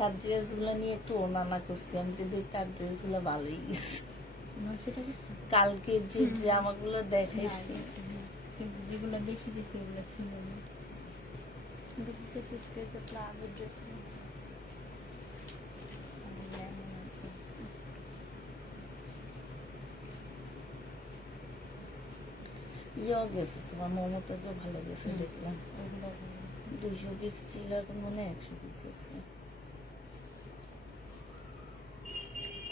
তার ড্রেসগুলো নিয়ে একটু ওনানা করছি আমি, কিন্তু তার ড্রেসগুলো ভালোই গেছে। 900 টাকা কালকে যে জামাগুলো দেখাইছি কিন্তু যেগুলো বেশি দিছে ওগুলো ছিল না। প্লাজো ড্রেস ইয়েও গেছে, তোমার মমতা যে ভালো গেছে দেখলাম। ওগুলো 200 পিস ছিল, এখন মনে হয় 100 পিস আছে।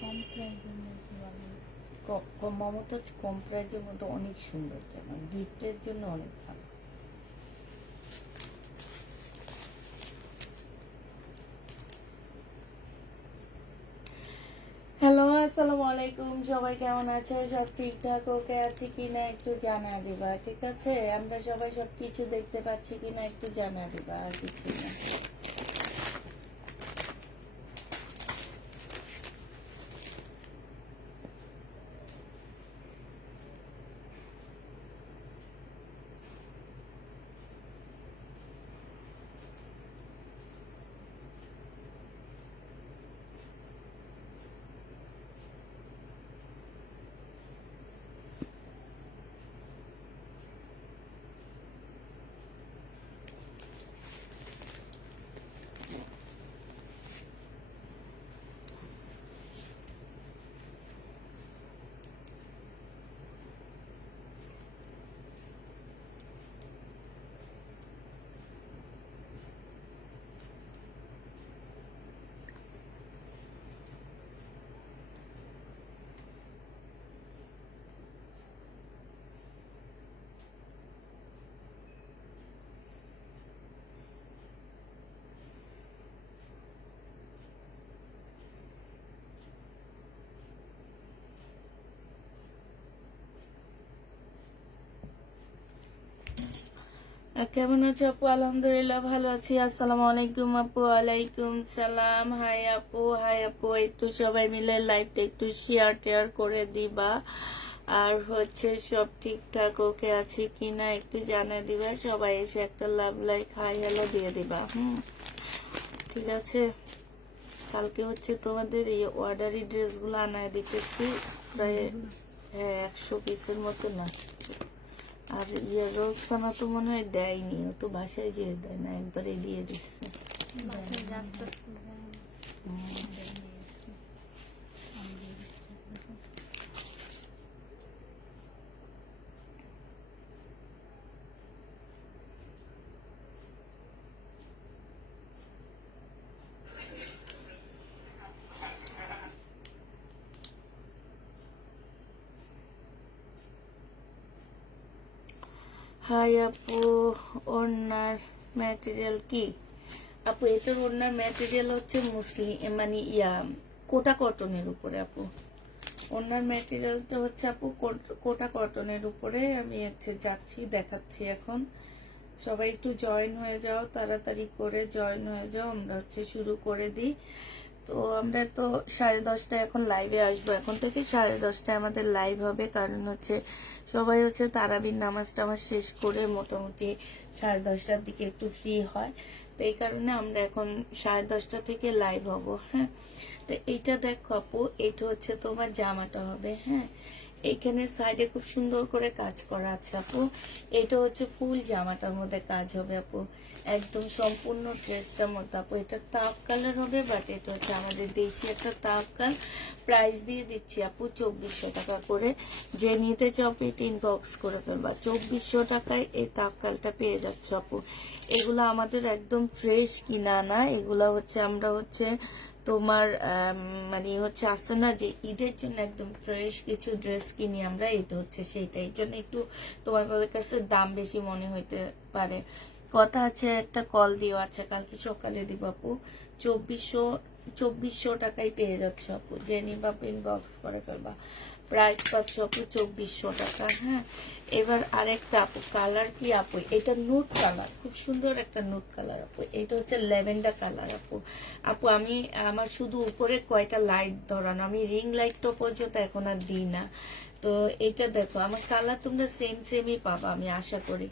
কম প্রাইসের মধ্যে ভালো। মমতা কম প্রাইজের মধ্যে অনেক সুন্দর জামা, গিফটের জন্য অনেক ভালো। হ্যালো, আসসালামু আলাইকুম, সবাই কেমন আছে? সব ঠিকঠাক ওকে আছে কিনা একটু জানা দিবা, ঠিক আছে? আমরা সবাই সবকিছু দেখতে পাচ্ছি কিনা একটু জানা দিবা, আর কিছু না। কেমন আছো আপু? আলহামদুলিল্লাহ ভালো আছি। আসসালামু আলাইকুম আপু। ওয়ালাইকুম সালাম। হাই আপু, হাই আপু। একটু সবাই মিলে লাইভটা একটু শেয়ার টেয়ার করে দিবা, আর হচ্ছে সব ঠিকঠাক ওকে আছে কিনা একটু জানা দিবা। সবাই এসে একটা লাভ লাইক হাই হ্যালো দিয়ে দিবা। ঠিক আছে। কালকে হচ্ছে তোমাদের এই অর্ডারি ড্রেসগুলো আনায় দিতেছি, প্রায় 100 পিসের মতো না। আর রোকসানা তো মনে হয় দেয়নি, ও তো বাসায় যেয়ে দেয় না, একবারে দিয়ে দিচ্ছে। হাই আপু, ওড়নার ম্যাটেরিয়াল কি আপু? এটার ওড়নার ম্যাটেরিয়াল হচ্ছে মুসলিম, মানে কোটা কটনের উপরে আপু। ওড়নার ম্যাটেরিয়ালটা হচ্ছে আপু কোটা কটনের উপরে। আমি হচ্ছে যাচ্ছি, দেখাচ্ছি এখন। সবাই একটু জয়েন হয়ে যাও, তাড়াতাড়ি করে জয়েন হয়ে যাও, আমরা হচ্ছে শুরু করে দিই। তো আমরা তো 10:30টায় এখন লাইভে আসবো, এখন থেকে 10:30টায় আমাদের লাইভ হবে। কারণ হচ্ছে সবাই হচ্ছে তারাবির নামাজ টামাজ শেষ করে মোটামুটি 10:30টার দিকে একটু ফ্রি হয়। তো এই কারণে আমরা এখন 10:30টা থেকে লাইভ হব। হ্যাঁ, তো এইটা দেখো আপু, এটা হচ্ছে তোমার জামাটা হবে। হ্যাঁ, এইখানে সাইডে খুব সুন্দর করে কাজ করা আছে আপু। এটা হচ্ছে ফুল জামাটার মধ্যে কাজ হবে আপু, একদম সম্পূর্ণ ড্রেসটার মধ্যে আপু। এটা তাপ কালার হবে, বাট এটা হচ্ছে আমাদের দেশি একটা তাপ কাল। প্রাইস দিয়ে দিচ্ছি আপু 2400 টাকা করে। যে নিতে চাও পেট ইনবক্স করে ফেলবা। 2400 টাকায় এই তাপ কালটা পেয়ে যাচ্ছ আপু। এগুলো আমাদের একদম ফ্রেশ কিনা না, এগুলা হচ্ছে আমরা হচ্ছে তোমার মানে হচ্ছে আসছে না যে ঈদের জন্য একদম ফ্রেশ কিছু ড্রেস কিনি আমরা, এটা হচ্ছে সেইটাই। এই জন্য একটু তোমাদের কাছে দাম বেশি মনে হইতে পারে। কথা আছে, একটা কল দিও। আচ্ছা, কালকে সকালে দিব আপু। 2400 টাকায় পেয়ে যাচ্ছ আপু। যে নিবা ইনবক্স করে ফেলবা। প্রাইস পাচ্ছ আপু 2400 টাকা। হ্যাঁ, এবার আরেকটা আপু কালার কি আপু, এটা নুট কালার, খুব সুন্দর একটা নুট কালার আপু। এটা হচ্ছে ল্যাভেন্ডার কালার আপু। আপু আমি আমার শুধু উপরে কয়টা লাইট ধরানো, আমি রিং লাইটটা পর্যন্ত এখন আর দিই না। তো এটা দেখো আমার কালার তোমরা সেমই পাবা আমি আশা করি।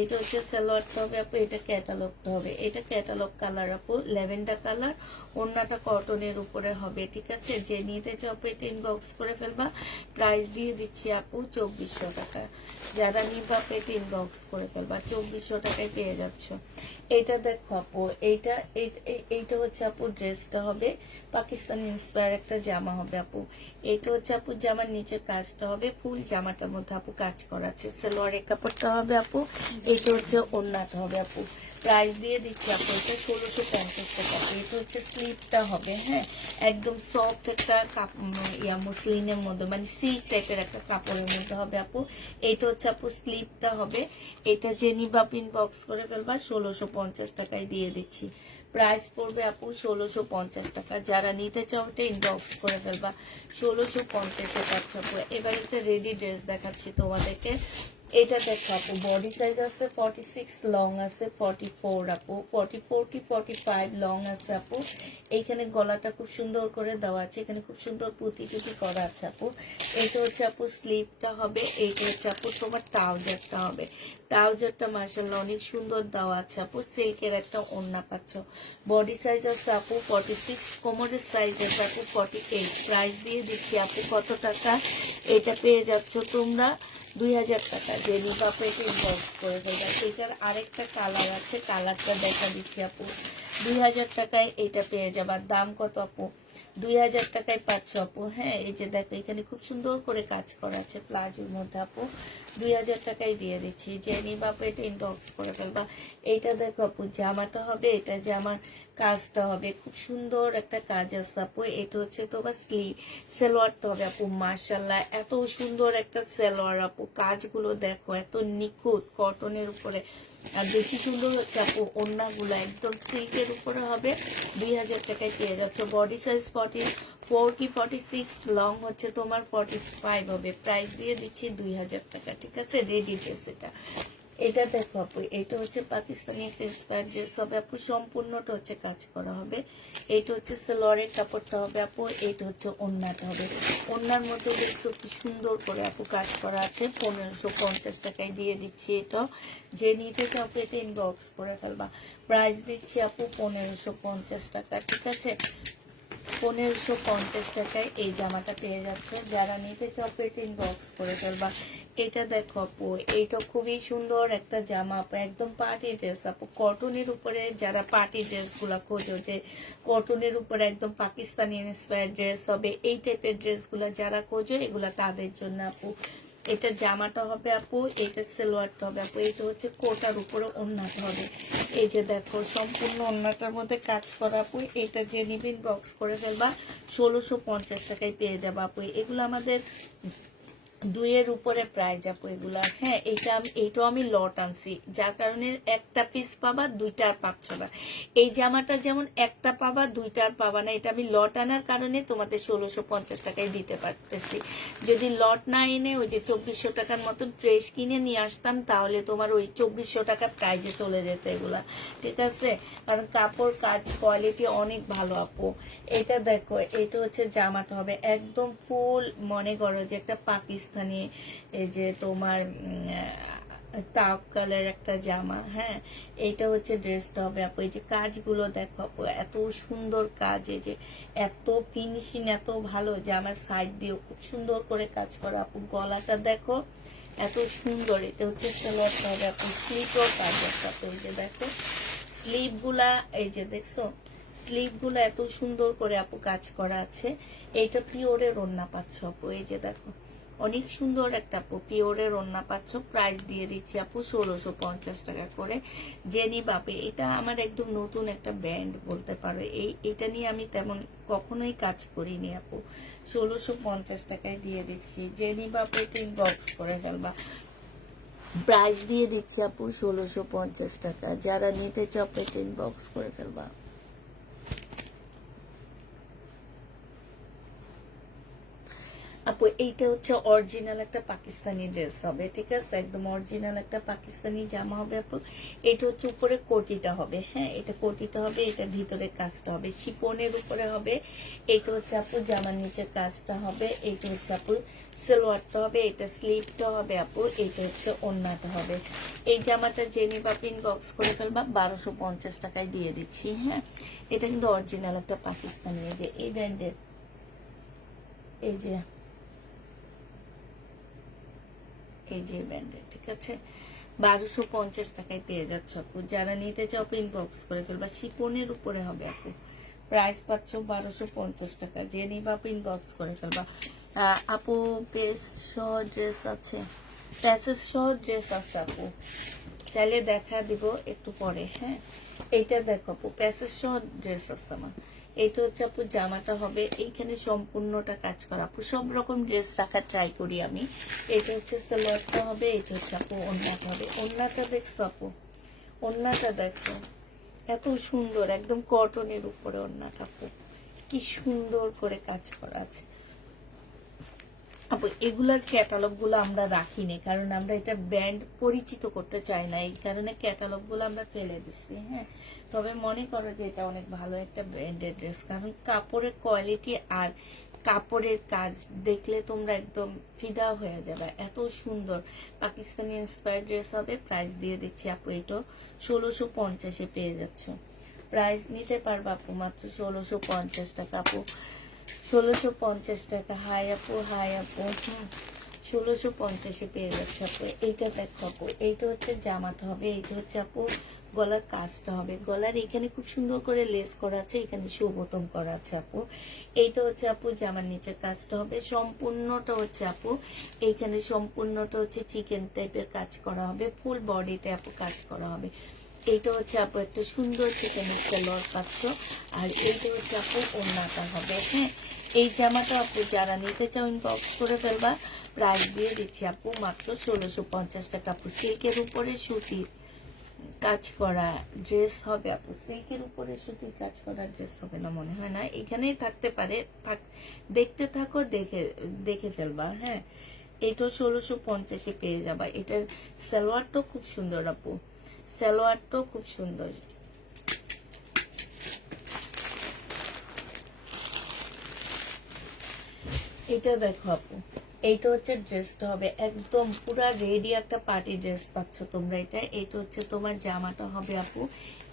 এটা হচ্ছে সালোয়ারটা হবে আপু, এটা ক্যাটালগটা হবে, এটা ক্যাটালগ কালার আপু, ল্যাভেন্ডার কালার, ওড়নাটা কটনের উপরে হবে, ঠিক আছে। যে নিতে চাও আপু এটা ইনবক্স করে ফেলবা। প্রাইস দিয়ে দিচ্ছি আপু 2400 টাকা। যারা নিবা আপু এটা ইনবক্স করে ফেলবা, 2400 টাকায় পেয়ে যাচ্ছ। এইটা দেখো আপু, এইটা হচ্ছে আপু ড্রেসটা হবে পাকিস্তানি ইন্সপায়ার একটা জামা হবে আপু। এইটা হচ্ছে আপু জামার নিচের কাজটা হবে, ফুল জামাটার মধ্যে আপু কাজ করা আছে, সালোয়ারের কাপড়টা হবে আপু। এইটা হচ্ছে ওড়নাটা হবে আপু। প্রাইস দিয়ে দিচ্ছি আপু এটা 1650 টাকা। এটা হচ্ছে স্লিপটা হবে, হ্যাঁ একদম সফট একটা মুসলিনের মধ্যে মানে সিল্ক টাইপের একটা কাপড়ের মধ্যে হবে আপু। এইটা হচ্ছে আপু স্লিপটা হবে। এটা যে নিবা ইনবক্স করে ফেলবা, 1650 টাকায় দিয়ে দিচ্ছি। প্রাইস পড়বে আপু 1650 টাকা। যারা নিতে চাও এটা ইনবক্স করে ফেলবা, 1650 পাচ্ছ আপু। এবার একটা রেডি ড্রেস দেখাচ্ছি তোমাদেরকে। এটা দেখো আপু বডি সাইজ আছে 46, লং আছে 44 আপু, 44 কি 45 লং আছে আপু। এইখানে গলাটা খুব সুন্দর করে দেওয়া আছে, এখানে খুব সুন্দর পুঁতি টুতি করা আছে আপু। এটা হচ্ছে আপু স্লিভটা হবে, এইটা হচ্ছে আপু তোমার ট্রাউজারটা হবে। ট্রাউজারটা মাশাআল্লাহ অনেক সুন্দর দেওয়া আছে আপু, সিল্কের একটা ওড়না পাচ্ছ। বডি সাইজ আছে আপু 46, কোমরের সাইজ আছে আপু 48। প্রাইস দিয়ে দিচ্ছি আপু কত টাকা, এটা পেয়ে যাচ্ছ তোমরা 2000 টাকা। যে নিবা পেটে ইনবক্স করে ফেলবে। এটার আরেকটা কালার আছে, কালারটা দেখা দিচ্ছি আপু। 2000 টাকায় এটা পেয়ে যাবার। দাম কত আপু, 2000 টাকায় পাচ্ছ আপু। হ্যাঁ এই যে দেখো এখানে খুব সুন্দর করে কাজ করা আছে প্লাজোর মধ্যে আপু, 2000 টাকায় দিয়ে দিচ্ছি। যে নিবা পেটে ইনবক্স করে ফেলবা। এইটা দেখো আপু জামাটা হবে, এটা জামার কাজটা হবে, খুব সুন্দর একটা কাজ আছে আপু। এটা হচ্ছে তোমার স্লিভ, সালোয়ারটা হবে আপু। মাশাআল্লাহ এত সুন্দর একটা সালোয়ার আপু, কাজগুলো দেখো এত নিখুঁত কটনের উপরে। আর বেশি সুন্দর হচ্ছে আপু ওড়নাগুলো একদম সিল্কের উপরে হবে। 2000 টাকায় পেয়ে যাচ্ছ। বডি সাইজ 44 কি 46, লং হচ্ছে তোমার 45 হবে। প্রাইস দিয়ে দিচ্ছি 2000 টাকা, ঠিক আছে। রেডি ড্রেস এটা। এটা দেখো আপু, এটা হচ্ছে পাকিস্তানি একটা ইন্সপায়ার ড্রেস হবে আপু, সম্পূর্ণটা হচ্ছে কাজ করা হবে। এটা হচ্ছে সালোয়ারের কাপড়টা হবে আপু, এটা হচ্ছে ওড়নাটা হবে। ওড়নার মধ্যে দেখছো কি সুন্দর করে আপু কাজ করা আছে। 1550 টাকায় দিয়ে দিচ্ছি এটা। যে নিতে চাও আপু এটা ইনবক্স করে ফেলবা। প্রাইস দিচ্ছি আপু 1550 টাকা, ঠিক আছে। 1550 টাকায় এই জামাটা পেয়ে যাচ্ছে। যারা নিতে চাও এটা ইনবক্স করে ফেলবা। এটা দেখো আপু, এইটা খুবই সুন্দর একটা জামা আপু, একদম পার্টি ড্রেস আপু, কটনের উপরে। যারা পার্টি ড্রেস গুলা খোঁজো যে কটনের উপরে একদম পাকিস্তানি ইন্সপায়ার ড্রেস হবে, এই টাইপের ড্রেস গুলা যারা খোঁজো এগুলা তাদের জন্য আপু। এটা জামাটা হবে আপু, এটা সালোয়ারটা হবে আপু। এটা হচ্ছে কোটার উপরে ওড়নাটা হবে। এই যে দেখো সম্পূর্ণ ওড়নাটার মধ্যে কাজ করা আপু। এটা যে নিবিন বক্স করে ফেলবা, 1650 টাকায় পেয়ে যাবা আপু। এগুলো আমাদের 2 এর উপরে প্রাইস আপু এগুলা। হ্যাঁ এইটাও আমি লট আনছি, যার কারণে একটা পিস পাবা, 2টা আর পাচ্ছ না। এই জামাটা যেমন একটা পাবা, 2টা আর পাবা না। এটা আমি লট আনার কারণে তোমাদের 1650 টাকায় দিতে পারতেছি। যদি লট না এনে ওই যে 2400 টাকার মতন ফ্রেশ কিনে নিয়ে আসতাম, তাহলে তোমার ওই 2400 টাকা প্রাইজে চলে যেত এগুলা, ঠিক আছে। কারণ কাপড় কাজ কোয়ালিটি অনেক ভালো আপু। এটা দেখো, এটা হচ্ছে জামাটা হবে একদম ফুল, মনে করো যে একটা পাকিস্তানি এই যে তোমার তাপ কালার একটা জামা। হ্যাঁ এইটা হচ্ছে ড্রেসটা হবে আপু। এই যে কাজগুলো দেখো আপু, এত সুন্দর কাজ, এই যে এত ফিনিশিং এত ভালো, যে আমার সাইড দিয়েও খুব সুন্দর করে কাজ করা আপু। গলাটা দেখো এত সুন্দর। এটা হচ্ছে সালোয়ারটা হবে আপু, স্লিপও কাজ আছে আপু। এই যে দেখো স্লিভ গুলা, এই যে দেখছো স্লিভ গুলা এত সুন্দর করে আপু কাজ করা আছে। এইটা পিওরের ওড়না পাচ্ছ আপু। এই যে দেখো অনেক সুন্দর একটা আপু পিওরের ওড়না পাচ্ছ। প্রাইস দিয়ে দিচ্ছি আপু 1650 টাকা করে। যে নিবাপে, এটা আমার একদম নতুন একটা ব্র্যান্ড বলতে পারো। এটা নিয়ে আমি তেমন কখনোই কাজ করিনি আপু। 1650 টাকায় দিয়ে দিচ্ছি। যে নিবাপে ইনবক্স করে ফেলবা। প্রাইস দিয়ে দিচ্ছি আপু 1650 টাকা। যারা নিতে চাও ইনবক্স করে ফেলবা। আপু এইটা হচ্ছে অরিজিনাল একটা পাকিস্তানি ড্রেস হবে, ঠিক আছে, একদম অরিজিনাল একটা পাকিস্তানি জামা হবে আপু। এটা হচ্ছে উপরে কোটিটা হবে, হ্যাঁ এটা কোটিটা হবে, এটা ভিতরে কাজটা হবে শিপনের উপরে হবে। এটা হচ্ছে আপু জামার নিচের কাজটা হবে, এইটা হচ্ছে আপু সালোয়ারটা হবে, এটা স্লিভটা হবে আপু, এইটা হচ্ছে ওড়নাটা হবে। এই জামাটা যে নিবা পিন বক্স করে ফেলবা 1250 টাকায় দিয়ে দিচ্ছি, হ্যাঁ। এটা কিন্তু অরিজিনাল একটা পাকিস্তানি, এই যে এই ব্র্যান্ডের, এই যে ব্র্যান্ডের, ঠিক আছে, 1250 টাকায় পেয়ে যাচ্ছ আপু। যারা নিতে চাও ইনবক্স করে ফেলবা, শিপনের উপরে হবে আপু। প্রাইস পাচ্ছ 1250 টাকা, যে নিবা ইনবক্স করে ফেলবা। আপু পেস সহ ড্রেস আছে, প্যাসেজ সহ ড্রেস আছে আপু, চাইলে দেখা দিব একটু পরে, হ্যাঁ। এইটা দেখো আপু প্যাসেজ সহ ড্রেস আছে আমার। এইটা হচ্ছে আপু জামাটা হবে, এইখানে সম্পূর্ণটা কাজ করা আপু, সব রকম ড্রেস রাখার ট্রাই করি আমি। এটা হচ্ছে সালোয়ারটা হবে, এটা হচ্ছে আপু ওড়নাটা হবে। ওড়নাটা দেখছো আপু, ওড়নাটা দেখো এত সুন্দর, একদম কটনের উপরে ওড়নাটা আপু, কি সুন্দর করে কাজ করা আছে আপু। এগুলার ক্যাটালগ গুলো আমরা রাখিনি, কারণ আমরা এটা ব্র্যান্ড পরিচিত করতে চাই না, এই কারণে ক্যাটালগ গুলো আমরা ফেলে দিচ্ছি, হ্যাঁ। তবে মনে করো যে এটা অনেক ভালো একটা ব্র্যান্ডের ড্রেস, কারণ কাপড়ের কোয়ালিটি আর কাপড়ের কাজ দেখলে তোমরা একদম ফিদা হয়ে যাবে, এত সুন্দর পাকিস্তানি ইন্সপায়ার্ড ড্রেস হবে। প্রাইস দিয়ে দিচ্ছি আপু, এটা 1650-এ পেয়ে যাচ্ছ। প্রাইস নিতে পারবা আপু মাত্র 1650 টাকা আপু, 1650 টাকা। হাই আপু, হাই আপু, 1650-এ পেয়ে যাচ্ছে আপু। এইটা দেখো আপু, এইটা হচ্ছে জামাটা হবে, এইটা হচ্ছে আপু গলার কাজটা হবে। গলার এখানে খুব সুন্দর করে লেস করা আছে, এখানে সুবোতম করা আছে আপু। এইটা হচ্ছে আপু জামার নিচের কাজটা হবে, সম্পূর্ণটা হচ্ছে আপু এইখানে সম্পূর্ণটা হচ্ছে চিকেন টাইপের কাজ করা হবে, ফুল বডিতে আপু কাজ করা হবে। এইটা হচ্ছে আপু একটা সুন্দর চিকেনের সালোয়ার পাচ্ছ, আর এইটা হচ্ছে আপু ওড়নাটা হবে, হ্যাঁ। এই জামাটা আপু যারা নিতে চাও ইনবক্স করে ফেলবা। প্রাইস দিয়ে দিচ্ছি আপু মাত্র 1650 টাকা আপু। সিল্কের উপরে সুতির কাজ করা ড্রেস হবে আপু, সিল্কের উপরে সুতির কাজ করা ড্রেস হবে না মনে হয়, না এখানেই থাকতে পারে, দেখতে থাকো, দেখে দেখে ফেলবা, হ্যাঁ। এটা 1650-এ পেয়ে যাবা। এটার সালোয়ারটাও খুব সুন্দর আপু, সালোয়ারটাও খুব সুন্দর। এটা দেখো আপু, এইটা হচ্ছে ড্রেসটা হবে, একদম পুরা রেডি একটা পার্টি ড্রেস পাচ্ছ তোমরা এটা। এইটা হচ্ছে তোমার জামাটা হবে আপু,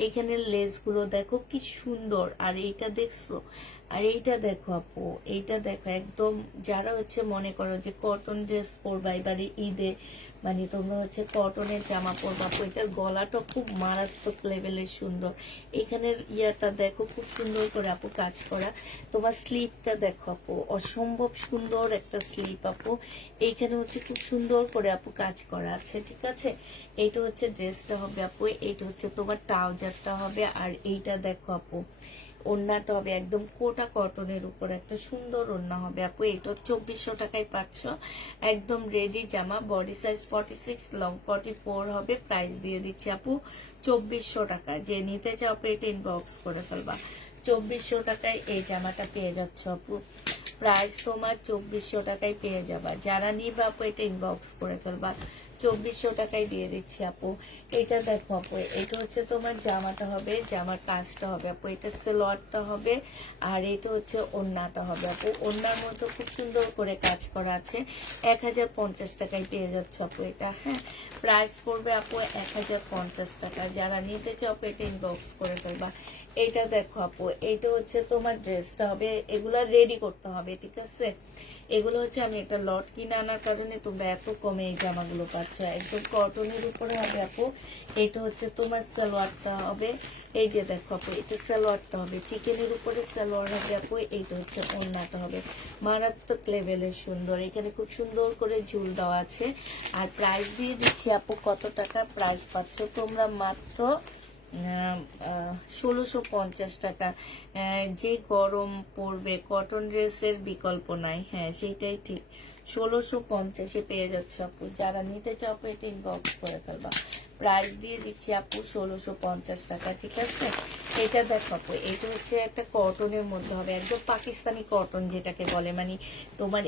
এখানে লেস গুলো দেখো কি সুন্দর, আর এইটা দেখছো, আর এইটা দেখো আপু, এইটা দেখো একদম যারা হচ্ছে মনে করো যে কটন ড্রেস পরবা এবারে ঈদে, মানে তোমরা হচ্ছে কটনের জামা পরবা আপু। এটার গলাটা খুব মারাত্মক লেভেলের সুন্দর, এখানের ইয়াটা দেখো খুব সুন্দর করে আপু কাজ করা। তোমার স্লিপটা দেখো আপু, অসম্ভব সুন্দর একটা স্লিপ আপু, এইখানে হচ্ছে খুব সুন্দর করে আপু কাজ করা আছে, ঠিক আছে। এইটা হচ্ছে ড্রেসটা হবে আপু, এইটা হচ্ছে তোমার ট্রাউজারটা হবে, আর এইটা দেখো আপু ওড়নাটা হবে একদম কোটা কটনের উপর একটা সুন্দর ওড়না হবে আপু। এটা 2400 টাকায় পাচ্ছ, একদম রেডি জামা, বডি সাইজ 46, লং 44 হবে। প্রাইস দিয়ে দিচ্ছি আপু 2400 টাকা, যে নিতে চাও আপু এটা ইনবক্স করে ফেলবা। 2400 টাকায় এই জামাটা পেয়ে যাচ্ছ আপু, প্রাইস তোমার 2400 টাকায় পেয়ে যাবা। যারা নিবে আপু এটা ইনবক্স করে ফেলবা, 2400 টাকায় দিয়ে দিচ্ছি আপু। এটা দেখো আপু, এটা হচ্ছে তোমার জামাটা হবে, জামার কাজটা হবে আপু, এটা সালোয়ারটা হবে, আর এটা হচ্ছে ওড়নাটা হবে আপু। ওড়নার মধ্যে খুব সুন্দর করে কাজ করা আছে, 1050 টাকায় পেয়ে যাচ্ছে আপু এটা, হ্যাঁ। প্রাইস পড়বে আপু 1050 টাকা। যারা নিতে চাও আপু এটা ইনবক্স করে ফেলবা। এইটা দেখো আপু, এইটা হচ্ছে তোমার ড্রেসটা হবে, এগুলা রেডি করতে হবে, ঠিক আছে। এগুলো হচ্ছে আমি একটা লট কিনে আনার কারণে তোমরা এত কমে এই জামাগুলো পাচ্ছ, একদম কটনের উপরে হবে আপু। এইটা হচ্ছে তোমার সালোয়ারটা হবে, এই যে দেখো আপু এটা সালোয়ারটা হবে, চিকেনের উপরে সালোয়ার হবে আপু। এইটা হচ্ছে ওড়নাটা হবে, মারাত্মক লেভেলের সুন্দর, এখানে খুব সুন্দর করে ঝুল দেওয়া আছে। আর প্রাইস দিয়ে দিচ্ছি আপু কত টাকা, প্রাইস পাচ্ছ তোমরা মাত্র 1650 টাকা। যে গরম পড়বে কটন ড্রেসের বিকল্প নাই, হ্যাঁ সেইটাই ঠিক, 1650-এ পেয়ে যাচ্ছে আপু। যারা নিতে চাও আপু এটা ইনবক্স করে ফেলবা। প্রাইস দিয়ে দিচ্ছি আপু 1650 টাকা, ঠিক আছে। এটা দেখো, এটা হচ্ছে একটা কটনের মধ্যে হবে, একদম পাকিস্তানি কটন যেটাকে বলে, মানে তোমার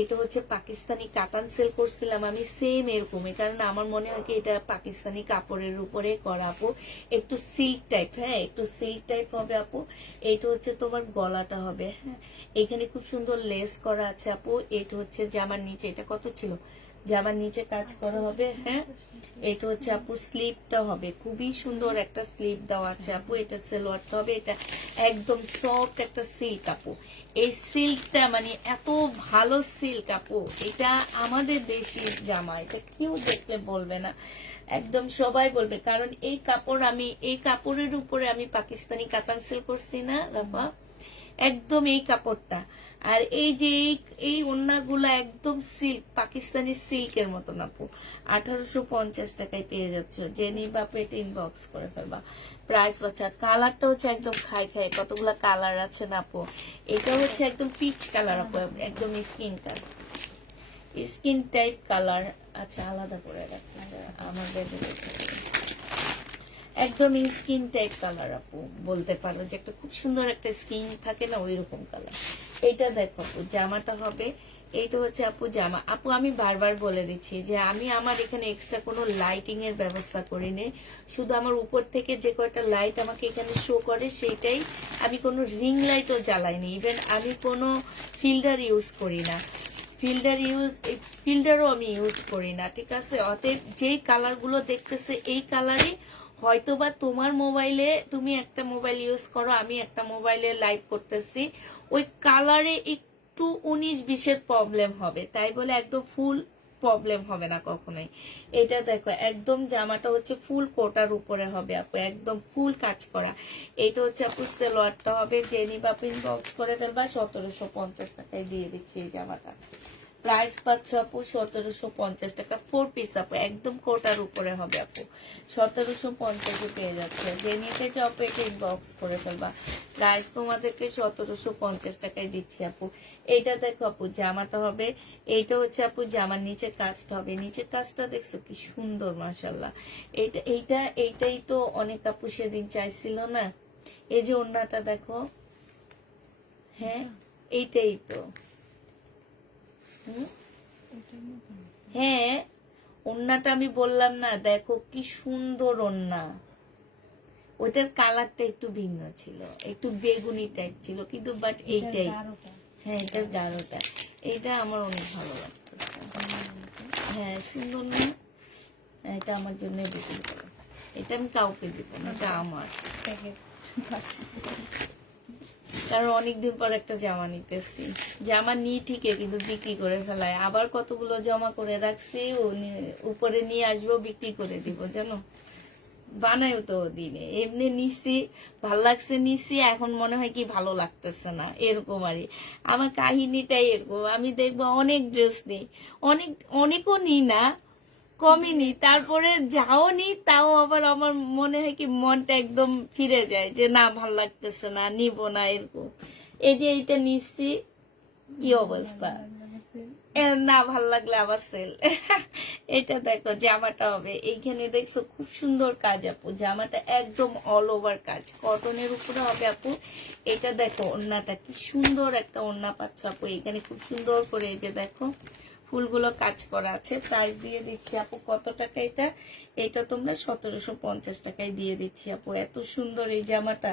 এটা হচ্ছে পাকিস্তানি কাতান সেল করছিলাম আমি সেম এরকমই, কারণ আমার মনে হয় কি এটা পাকিস্তানি কাপড়ের উপরে করা আপু, একটু সিল্ক টাইপ, হ্যাঁ একটু সিল্ক টাইপ হবে আপু। এটা হচ্ছে তোমার গলাটা হবে, হ্যাঁ এখানে খুব সুন্দর লেস করা আছে আপু। এটা হচ্ছে জামার নিচে, এটা কত ছিল, জামার নিচে কাজ করা হবে, হ্যাঁ এটা হচ্ছে আপু স্লিপটা হবে, খুবই সুন্দর একটা স্লিপ দেওয়া আছে আপু। এটা সালোয়ারটা হবে, এটা একদম সফট একটা সিল্ক আপু। এই সিল্কটা মানে এত ভালো সিল্ক আপু, এটা আমাদের দেশের জামা, এটা কেউ দেখলে বলবে না, একদম সবাই বলবে, কারণ এই কাপড়ের উপরে আমি পাকিস্তানি কাতান সেল করছি না রাফা, একদম এই কাপড়টা। আর এই যে এই ওড়নাগুলো একদম সিল্ক, পাকিস্তানি সিল্কের মতন আপু। 1850 টাকায় পেয়ে যাচ্ছ, যে নিবা আপু এটা ইনবক্স করে ফেলবা। প্রাইস বাচ্চা, কালারটা হচ্ছে একদম খাই কতগুলা কালার আছে না আপু। এটা হচ্ছে একদম পিচ কালার আপু, একদম স্কিন টাইপ কালার। আচ্ছা আলাদা করে রাখতে আমাদের একদম স্কিন টাইপ কালার আপু, বলতে পারো যে একটা খুব সুন্দর একটা স্কিন থাকে না ওই রকম কালার। এটা দেখো আপু জামাটা হবে, এইটা হচ্ছে আপু জামা। আপু আমি বারবার বলে দিচ্ছি যে আমি আমার এখানে এক্সট্রা কোনো লাইটিং এর ব্যবস্থা করিনি, শুধু আমার উপর থেকে যে কয়টা লাইট আমাকে এখানে শো করে সেইটাই, আমি কোনো রিং লাইটও জ্বালাইনি, ইভেন আমি কোনো ফিল্টার ইউজ করি না, ফিল্টারও আমি ইউজ করি না, ঠিক আছে। অতএব যেই কালার গুলো দেখতেছে এই কালারই, হয়তোবা তোমার মোবাইলে তুমি একটা মোবাইল ইউজ করো, আমি একটা মোবাইলে লাইভ করতেছি, ওই কালারে একটু 19-20 প্রবলেম হবে, তাই বলে একদম ফুল প্রবলেম হবে না কখনোই। এটা দেখো একদম জামাটা হচ্ছে ফুল কোটার উপরে হবে আপু, একদম ফুল কাজ করা। এটা হচ্ছে আপু সালোয়ারটা হবে, যে নিবা আপু ইনবক্স করে ফেলবা, 1750 টাকায় দিয়ে দিচ্ছি এই জামাটা। প্রাইস পাচ্ছ আপু 1750 টাকা, 4 পিস আপু, একদম কোটার উপরে হবে আপু, 1750 পেয়ে যাচ্ছে, যে নিতে চাও পেটে ইনবক্স করে ফেলবা। প্রাইস তোমাদেরকে 1750 টাকায় দিচ্ছি আপু। এইটা দেখো আপু জামাটা হবে, এইটা হচ্ছে আপু জামার নিচে কাজটা হবে, নিচের কাজটা দেখছো কি সুন্দর মাশাল্লাহ। এইটাই তো অনেক আপু সেদিন চাইছিল না, এই যে ওড়নাটা দেখো, হ্যাঁ এইটাই তো, হ্যাঁ ওড়নাটা আমি বললাম না, দেখো কি সুন্দর ওড়না। ওটার কালারটা একটু ভিন্ন ছিল, একটু বেগুনি টাইপ ছিল, কিন্তু বাট এইটাই, হ্যাঁ এটার গাঢ়টা, এইটা আমার অনেক ভালো লাগতেছে, হ্যাঁ সুন্দর না, এটা আমার জন্য বিক্রি করো, এটা আমি কাউকে দিব না, এটা আমার, কারণ অনেকদিন পর একটা জামা নিতেছি, জামা নিয়ে ঠিকই কিন্তু বিক্রি করে ফেলায়, আবার কতগুলো জমা করে রাখছি, উপরে নিয়ে আসবো বিক্রি করে দিব, জানো বানাইও তো দিনে, এমনি নিছি ভাল লাগছে নিছি, এখন মনে হয় কি ভালো লাগতেছে না, এরকম আর আমার কাহিনীটাই এরকম। আমি দেখবো অনেক ড্রেস নিই, অনেকও নিই না, কমই নি, তারপরে যাও নি, তাও আবার আমার মনে হয় কি মনটা একদম ফিরে যায় যে না ভাল লাগতেছে না, নিব না, এরকম। এই যে এইটা নিচ্ছি, কি অবস্থা, না ভাল লাগলে আবার সেল। এটা দেখো জামাটা হবে, এইখানে দেখছো খুব সুন্দর কাজ আপু, জামাটা একদম অল ওভার কাজ, কটনের উপরে হবে আপু। এটা দেখো ওড়নাটা কি সুন্দর একটা ওড়না পাচ্ছ আপু, এখানে খুব সুন্দর করে এই যে দেখো ফুলগুলো কাজ করা আছে। প্রাইস দিয়ে দিচ্ছি আপু কত টাকা, এটা তোমরা 1750 টাকায় দিয়ে দিচ্ছি আপু। এত সুন্দর এই জামাটা,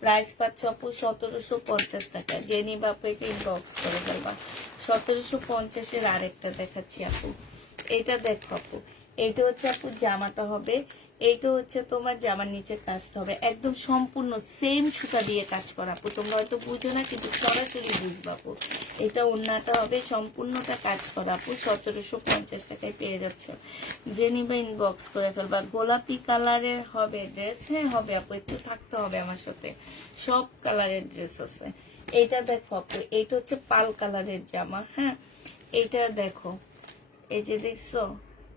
প্রাইস পাচ্ছ আপু 1750 টাকা, যে নিবা আপু এটা ইনবক্স করে ফেলবা। 1750-এর আরেকটা দেখাচ্ছি আপু, এটা দেখো আপু, এইটা হচ্ছে আপু জামাটা হবে, এইটা হচ্ছে তোমার জামার নিচে কাজটা হবে, একদম সম্পূর্ণ সেম সুতা দিয়ে কাজ করা আপু, তোমরা হয়তো বুঝো না কিন্তু সরাসরি বুঝবা আপু। এটা ওড়নাটা হবে সম্পূর্ণটা কাজ করা আপু, 1750 টাকায় পেয়ে যাচ্ছ, যে নিবা ইনবক্স করে ফেলবা। গোলাপি কালারের হবে ড্রেস, হ্যাঁ হবে আপু, একটু থাকতে হবে আমার সাথে, সব কালারের ড্রেস আছে। এইটা দেখো আপু, এইটা হচ্ছে পাল কালারের জামা, হ্যাঁ এইটা দেখো, এই যে দেখছো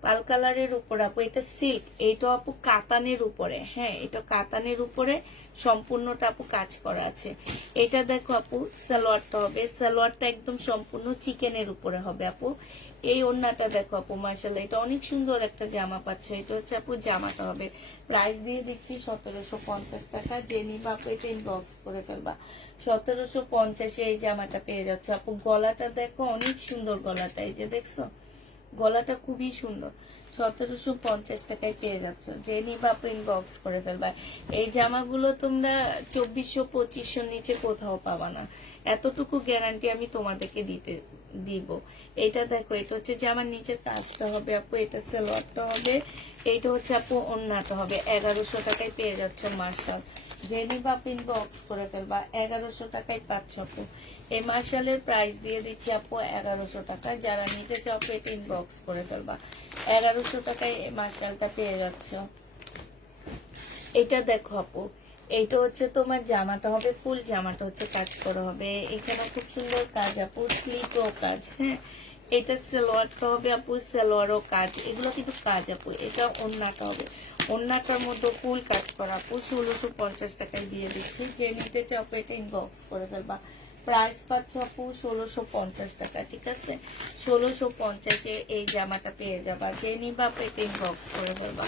পাল কালারের উপর আপু, এটা সিল্ক, এইটা আপু কাতানের উপরে, হ্যাঁ এটা কাতানের উপরে সম্পূর্ণটা আপু কাজ করা আছে। এটা দেখো আপু সালোয়ারটা হবে, সালোয়ারটা একদম সম্পূর্ণ চিকেনের উপরে হবে আপু। এই ওড়নাটা দেখো আপু, মাশাআল্লাহ এটা অনেক সুন্দর একটা জামা পাচ্ছ। এটা হচ্ছে আপু জামাটা হবে, প্রাইস দিয়ে দিচ্ছি 1750 টাকা। যে নিবা আপু এটা ইনবক্স করে ফেলবা। 1750 এই জামাটা পেয়ে যাচ্ছে আপু। গলাটা দেখো অনেক সুন্দর গলাটা, এই যে দেখছো গলাটা খুবই সুন্দর। 1750 টাকায় পেয়ে যাচ্ছ। যে নিবা আপু ইনবক্স করে ফেলবা। এই জামাগুলো তোমরা 2400-2500 নিচে কোথাও পাবা না, এতটুকু গ্যারান্টি আমি তোমাদেরকে দিব। এটা দেখো, এটা হচ্ছে জামার নিচের কাজটা হবে আপু, এটা সালোয়ারটা হবে, এইটা হচ্ছে আপু ওড়নাটা হবে। 1100 টাকায় পেয়ে যাচ্ছ। মার্শাল যে নিবা আপু ইনবক্স করে ফেলবা। 1100 টাকায় পাচ্ছ আপু। এই মার্শালের প্রাইস দিয়ে দিচ্ছি আপু 1100 টাকা। যারা নিতে চাও আপু এটা ইনবক্স করে ফেলবা। 1100 টাকায় এই মার্শালটা পেয়ে যাচ্ছ। এটা দেখো আপু, এইটা হচ্ছে তোমার জামাটা হবে, ফুল জামাটা হচ্ছে কাজ করা হবে। এখানে খুব সুন্দর কাজ আপু, স্লিপও কাজ। হ্যাঁ, এটা সালোয়ারটা হবে আপু, সালোয়ারও কাজ, এগুলো কিন্তু কাজ আপু। এটা ওড়নাটা হবে, ওড়নাটার মধ্যে ফুল কাজ করা আপু। 1650 টাকায় দিয়ে দিচ্ছি। যে নিতে চাও আপু এটা ইনবক্স করে ফেলবা। প্রাইস পাচ্ছ আপু 1650 টাকা, ঠিক আছে? 1650-এ এই জামাটা পেয়ে যাবা। যে নিবা আপু এটা ইনবক্স করে ফেলবা।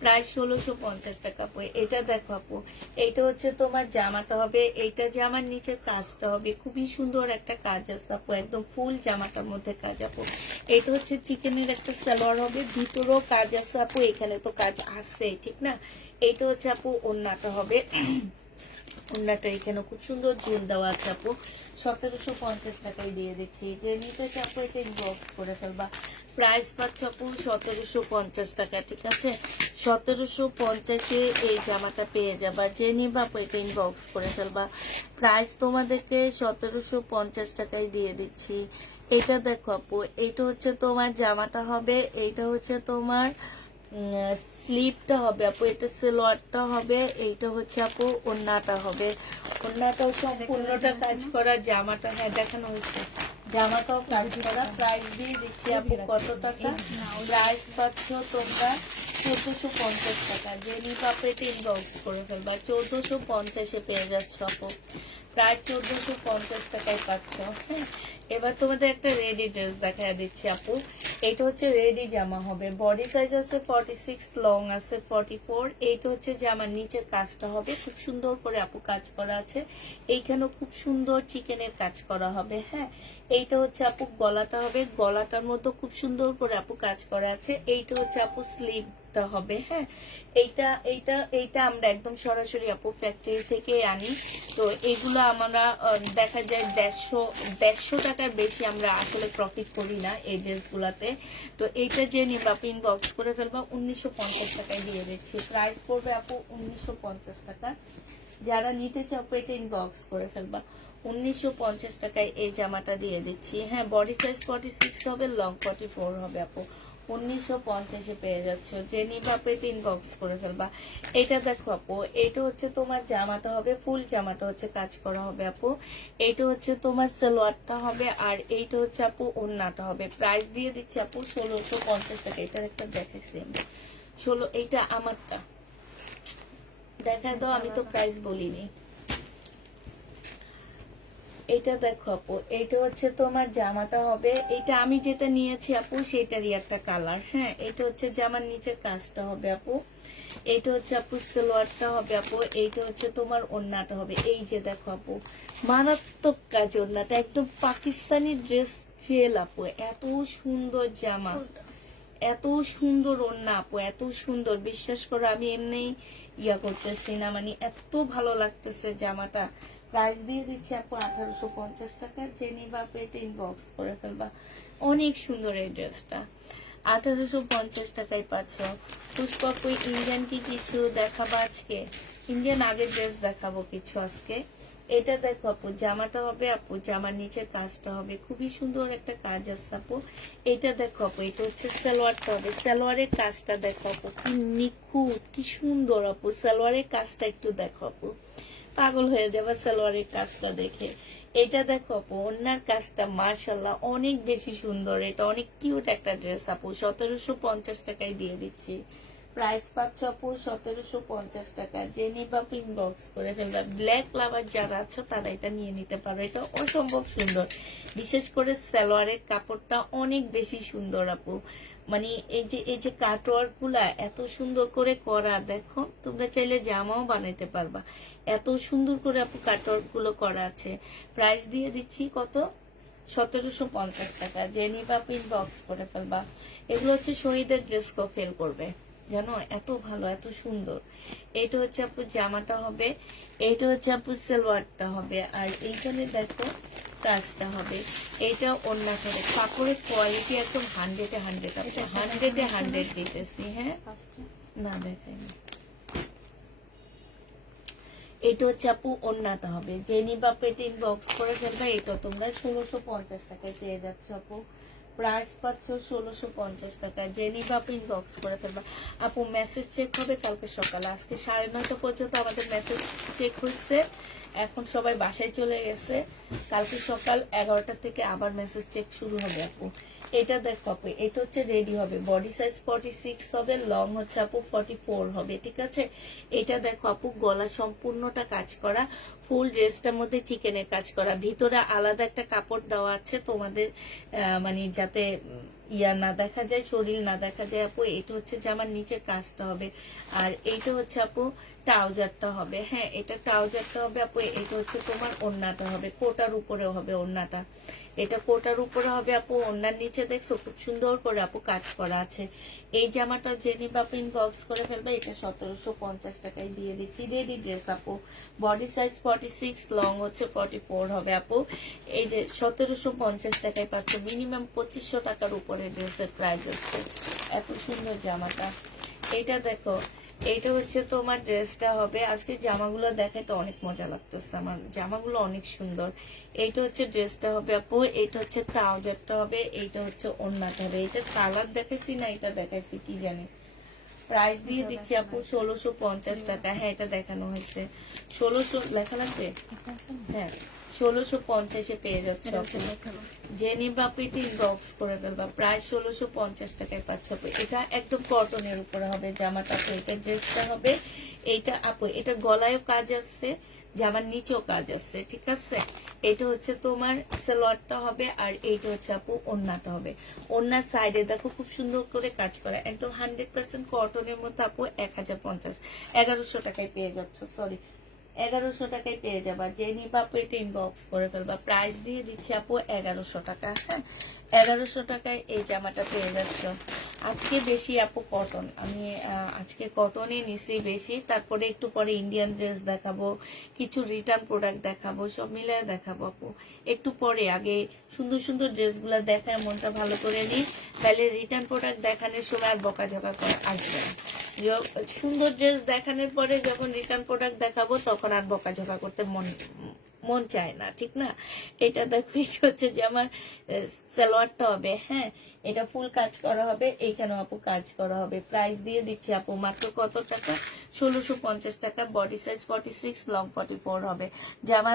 প্রাইস 1650 টাকা আপু। এটা দেখো আপু, এইটা হচ্ছে তোমার জামাটা হবে, এইটা জামার নিচের কাজটা হবে, খুবই সুন্দর একটা কাজ আছে আপু, একদম ফুল জামাটার মধ্যে কাজ আপু। এটা হচ্ছে চিকেনের একটা সালোয়ার হবে, ভিতরেও কাজ আছে আপু, এখানে তো কাজ আছে, ঠিক না? এইটা হচ্ছে আপু ওড়নাটা হবে। ওড়নাটা এখানে খুব সুন্দর ঝুল দেওয়া আছে আপু। 1750 টাকায় দিয়ে দিচ্ছি। যে নিতে চাও আপু এটা ইনবক্স করে ফেলবা। প্রাইস পাচ্ছ আপু 1750 টাকা, ঠিক আছে? 1750-এ এই জামাটা পেয়ে যাবা। যে নিবা আপু এটা ইনবক্স করে ফেলবা। প্রাইস তোমাদেরকে 1750 টাকায় দিয়ে দিচ্ছি। এটা দেখো আপু, এইটা হচ্ছে তোমার জামাটা হবে, এইটা হচ্ছে তোমার স্লিপটা হবে আপু, এটা সালোয়ারটা হবে, এইটা হচ্ছে আপু ওড়নাটা হবে। ওড়নাটাও সম্পূর্ণটা কাজ করা, জামাটা হ্যাঁ দেখানো হচ্ছে, জামাটাও কাজ করা। প্রাইস দিয়ে দিচ্ছি আপু কত টাকা? প্রাইস পাচ্ছ তোমরা 1450 টাকা। যে নিবা আপু এটা ইনবক্স করে ফেলবা। 1450-এ পেয়ে যাচ্ছ আপু। প্রায় 1450 টাকায় পাচ্ছ। হ্যাঁ, এবার তোমাদের একটা রেডি ড্রেস দেখা দিচ্ছি আপু। এইটা হচ্ছে রেডি জামা হবে, বডি সাইজ আছে 46, লং আছে 44। এইটা হচ্ছে জামার নিচের কাজটা হবে, খুব সুন্দর করে আপু কাজ করা আছে। এইখানেও খুব সুন্দর চিকেনের কাজ করা হবে। হ্যাঁ, এইটা হচ্ছে আপু গলাটা হবে, গলাটার মধ্যে খুব সুন্দর করে আপু কাজ করা আছে। এইটা হচ্ছে আপু স্লিভ হবে। হ্যাঁ, এইটা এইটা এইটা আমরা একদম সরাসরি আপু ফ্যাক্টরি থেকে আনি। তো এগুলো আমরা দেখা যায় 150 টাকার বেশি আমরা আসলে প্রফিট করি না এই ড্রেসগুলাতে। তো এইটা যে নিবা আপু ইনবক্স করে ফেলবা। 1950 টাকায় দিয়ে দিচ্ছি। প্রাইস পড়বে আপু 1950 টাকা। যারা নিতে চাও আপু এটা ইনবক্স করে ফেলবা। 1950 টাকায় এই জামাটা দিয়ে দিচ্ছি। হ্যাঁ, বডি সাইজ 46 হবে, লং 44 হবে আপু। 1950-এ পেয়ে যাচ্ছ। যে নিবা আপু এটা ইনবক্স করে ফেলবা। এটা দেখো আপু, এটা হচ্ছে তোমার জামাটা হবে, ফুল জামাটা হচ্ছে কাজ করা হবে আপু। এইটা হচ্ছে তোমার সালোয়ারটা হবে, আর এইটা হচ্ছে আপু ওড়নাটা হবে। প্রাইস দিয়ে দিচ্ছি আপু 1650 টাকা। এটার একটা দেখেছি আমি 16, এইটা আমারটা দেখা দাও, আমি তো প্রাইস বলিনি। এটা দেখো আপু, এইটা হচ্ছে তোমার জামাটা হবে, এইটা আমি যেটা নিয়েছি আপু সেটারই একটা কালার। হ্যাঁ, এটা হচ্ছে জামার নিচের কাজটা হবে আপু। এইটা হচ্ছে আপু সালোয়ারটা হবে আপু। এইটা হচ্ছে তোমার ওড়নাটা হবে। এই যে দেখো আপু, মারাত্মক কাজ ওড়নাটা, একদম পাকিস্তানি ড্রেস ফেল আপু। এত সুন্দর জামা, এত সুন্দর ওড়না আপু, এত সুন্দর, বিশ্বাস করো আমি এমনি ইয়া করতেছি না, মানে এত ভালো লাগতেছে জামাটা। প্রাইস দিয়ে দিচ্ছি আপু 1850 টাকা। যে নিবা আপু এটা ইনবক্স করে ফেলবা। অনেক সুন্দর এই ড্রেসটা, 1850 টাকায় পাচ্ছ। পুষ্পা আপু ইন্ডিয়ান কি কিছু দেখাবো আজকে? ইন্ডিয়ান আগের ড্রেস দেখাবো কিছু আজকে। এটা দেখো আপু, জামাটা হবে আপু, জামার নিচের কাজটা হবে, খুবই সুন্দর একটা কাজ আছে আপু। এটা দেখো আপু, এটা হচ্ছে সালোয়ারটা হবে, সালোয়ারের কাজটা দেখো আপু, কি নিখুঁত, কি সুন্দর আপু। সালোয়ারের কাজটা একটু দেখো আপু, পাগল হয়ে যাবে সালোয়ারের কাজটা দেখে। এটা দেখো আপু, ওড়নার কাজটা মাশাআল্লাহ অনেক বেশি সুন্দর। এটা অনেক কিউট একটা ড্রেস আপু। 1750 টাকায় দিয়ে দিচ্ছি। প্রাইস পাচ্ছ আপু 1750 টাকা। যে নিবা ইনবক্স করে ফেলবা। ব্ল্যাক লাভার যারা আছো তারা এটা নিয়ে নিতে পারো, এটা অসম্ভব সুন্দর। বিশেষ করে সালোয়ারের কাপড়টা অনেক বেশি সুন্দর আপু। মানে এই যে কাটওয়ার্ক গুলা এত সুন্দর করে করা, দেখো তোমরা চাইলে জামাও বানাইতে পারবা, এত সুন্দর করে আপু কাটওয়ার্ক গুলো করা আছে। প্রাইস দিয়ে দিচ্ছি কত, 1750 টাকা। যে নিবা ইনবক্স করে ফেলবা। এগুলো হচ্ছে শহীদের ড্রেস কো ফেল করবে, জানো এত ভালো এত সুন্দর। এইটা হচ্ছে আপু জামাটা হবে, এইটা হচ্ছে আপু সালোয়ারটা হবে, আর এইখানে দেখো কাজটা হবে। এইটা ওড়নাটা হবে। কাপড়ের কোয়ালিটি একদম 100-এ 100 আপু, 100-এ 100 দিতেছি। হ্যাঁ ফার্স্টে না দেখাইনি। এটা হচ্ছে আপু ওড়নাটা হবে। যে নিবা পেটে ইনবক্স করে ফেলবে। এটা তোমরা 1650 টাকায় পেয়ে যাচ্ছ আপু। প্রাইস পাচ্ছ 1650 টাকা। যে নিবা আপু ইনবক্স করে ফেলবা। আপু মেসেজ চেক হবে কালকে সকালে, আজকে 9:30 পর্যন্ত আমাদের মেসেজ চেক হচ্ছে। এখন সবাই বাসায় চলে গেছে, কালকে সকাল 11টা থেকে আবার মেসেজ চেক শুরু হবে আপু। এটা দেখো আপু, এটা হচ্ছে রেডি হবে। বডি সাইজ 46 হবে, লং হচ্ছে আপু 44 হবে, ঠিক আছে। এটা দেখো আপু, গলা সম্পূর্ণটা কাজ করা, ফুল ড্রেসটার মধ্যে চিকেনের কাজ করা, ভিতরে আলাদা একটা কাপড় দেওয়া আছে তোমাদের মানে যাতে ইয়া না দেখা যায়, শরীর না দেখা যায় আপু। এটা হচ্ছে যে আমার নিচের কাজটা হবে, আর এইটা হচ্ছে আপু ট্রাউজারটা হবে। হ্যাঁ এটা ট্রাউজারটা হবে আপু। এটা হচ্ছে তোমার ওড়নাটা হবে, কোটার উপরেও হবে ওড়নাটা। এটা কোটার উপরে হবে আপু। ওড়নার নিচে দেখছো খুব সুন্দর করে আপু কাজ করা আছে। এই জামাটা জেনি বাপু ইনবক্স করে ফেলবে। এটা 1750 টাকায় দিয়ে দিচ্ছি। রেডি ড্রেস আপু। বডি সাইজ 46, লং হচ্ছে 44 হবে আপু। এই যে 1750 টাকায় পাচ্ছ। মিনিমাম 2500 টাকার উপরে ড্রেসের প্রাইস আছে। এত সুন্দর জামাটা। এইটা দেখো, এইটা হচ্ছে তোমার ড্রেসটা হবে। আজকে জামাগুলো দেখে তো অনেক মজা লাগতেছে, আমার জামাগুলো অনেক সুন্দর। এইটা হচ্ছে ড্রেসটা হবে আপু। এইটা হচ্ছে ট্রাউজারটা হবে, এইটা হচ্ছে ওড়নাটা হবে। এটা কালার দেখাইছি না এটা দেখাইছি কি জানি। প্রাইস দিয়ে দিচ্ছি আপু 1650 টাকা। হ্যাঁ এটা দেখানো হয়েছে। 1600 লেখা লাগবে। হ্যাঁ 1650-এ পেয়ে যাচ্ছে আপু। যে নিবা আপু এটা ইনবক্স করে ফেলবা। প্রায় 1650 টাকায় পাচ্ছ আপু। এটা একদম কটনের উপরে হবে জামাটা আপু। এটা ড্রেসটা হবে। এইটা আপু, এটা গলায়ও কাজ আছে, জামার নিচেও কাজ আছে, ঠিক আছে। এটা হচ্ছে তোমার সালোয়ারটা হবে, আর এইটা হচ্ছে আপু ওড়নাটা হবে। ওড়নার সাইডে দেখো খুব সুন্দর করে কাজ করা, একদম 100% কটনের মধ্যে আপু। 1150 টাকায় পেয়ে যাচ্ছ, সরি 1100 টাকায় পেয়ে যাবা। যে নিবা আপু এটা ইনবক্স করে ফেলবা। প্রাইস দিয়ে দিচ্ছি আপু 1100 টাকা। হ্যাঁ 1100 টাকায় এই জামাটা পেয়ে যাচ্ছ। আজকে বেশি আপু কটন, আমি আজকে কটনই নিছি বেশি। তারপরে একটু পরে ইন্ডিয়ান ড্রেস দেখাবো, কিছু রিটার্ন প্রোডাক্ট দেখাবো, সব মিলায় দেখাবো আপু একটু পরে। আগে সুন্দর সুন্দর ড্রেসগুলো দেখায় মনটা ভালো করে নিই, তাহলে রিটার্ন প্রোডাক্ট দেখানোর সময় আর বকাঝকা করে আসবে না। সুন্দর ড্রেস দেখানোর পরে যখন রিটার্ন প্রোডাক্ট দেখাবো তখন আর বকাঝকা করতে মন চায় না, ঠিক না। এটা দেখো, এটা হচ্ছে যে আমার সালোয়ারটা হবে। হ্যাঁ এটা ফুল কাজ করা হবে, এইখানেও আপু কাজ করা হবে। প্রাইস দিয়ে দিচ্ছি আপু মাত্র কত টাকা, 1650 টাকা। বডি সাইজ 46, লং 44 হবে। জামা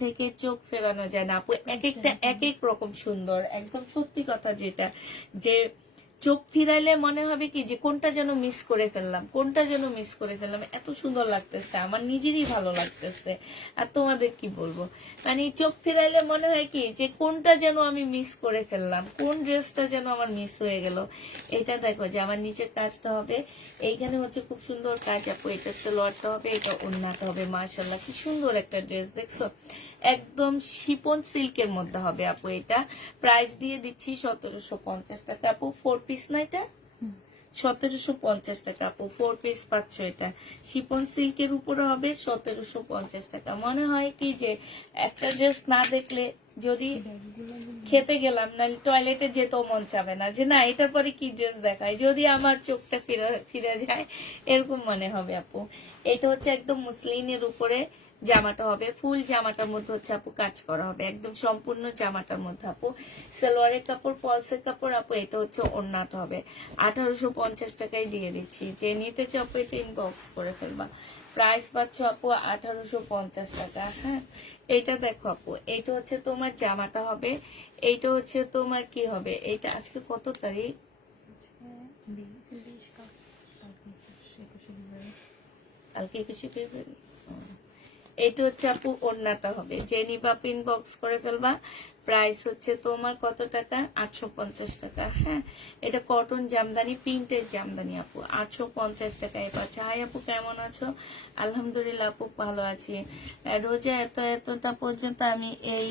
থেকে চোখ ফেরানো যায় না আপু, এক একটা এক এক রকম সুন্দর। একদম সত্যি কথা যেটা, যে চোখ ফিরাইলে মনে হবে কি যে কোনটা যেন মিস করে ফেললাম, কোনটা যেন মিস করে ফেললাম। এত সুন্দর লাগতেছে, আমার নিজেরই ভালো লাগতেছে। আর তোমাদের কি বলবো, মানে চোখ ফিরাইলে মনে হয় কি যে কোনটা যেন আমি মিস করে ফেললাম, কোন ড্রেসটা যেন আমার মিস হয়ে গেল। এটা দেখো যে আমার নিচের কাজটা হবে, এইখানে হচ্ছে খুব সুন্দর কাজ আপু। এটা সালোয়ারটা হবে, এটা ওড়নাটা হবে। মাশাআল্লাহ কি সুন্দর একটা ড্রেস দেখছো, একদম শিপন সিল্কের মধ্যে হবে আপু। এটা প্রাইস দিয়ে দিচ্ছি 1750 টাকা আপু। 4 পিস না এটা, 1750 টাকা আপু। 4 পিস পাচ্ছ। এটা শিপন সিল্কের উপরে হবে, 1750 টাকা। মনে হয় কি যে একটা ড্রেস না দেখলে, যদি খেতে গেলাম না টয়লেটে যেতেও মন চাবে না, যে না এটার পরে কি ড্রেস দেখায়, যদি আমার চোখটা ফিরে যায়, এরকম মনে হবে আপু। এটা হচ্ছে একদম মুসলিনের উপরে জামাটা হবে। ফুল জামাটার মধ্যে হচ্ছে আপু কাজ করা হবে, একদম সম্পূর্ণ জামাটার মধ্যে আপু। সালোয়ারের কাপড়, ফলসের কাপড় আপু। এটা হচ্ছে ওড়নাটা হবে। 1850 টাকায় দিয়ে দিচ্ছি। যে নিতে চাও আপু এটা ইনবক্স করে ফেলবা। প্রাইস পাচ্ছ আপু 1850 টাকা। হ্যাঁ এইটা দেখো আপু, এইটা হচ্ছে তোমার জামাটা হবে। এইটা হচ্ছে তোমার কি হবে, এইটা আজকে কত তারিখ, কি কিছু পেবে। এইটা হচ্ছে আপু ওড়নাটা হবে, যে নিবা পিন বক্স করে ফেলবা। প্রাইস হচ্ছে তোমার কত টাকা? 850 টাকা। হ্যাঁ, এটা কটন জামদানি, প্রিন্টের জামদানি আপু, 850 টাকায় পাচ্ছে। হাই আপু, কেমন আছো? আলহামদুলিল্লাহ আপু, ভালো আছি। রোজা এতটা পর্যন্ত আমি এই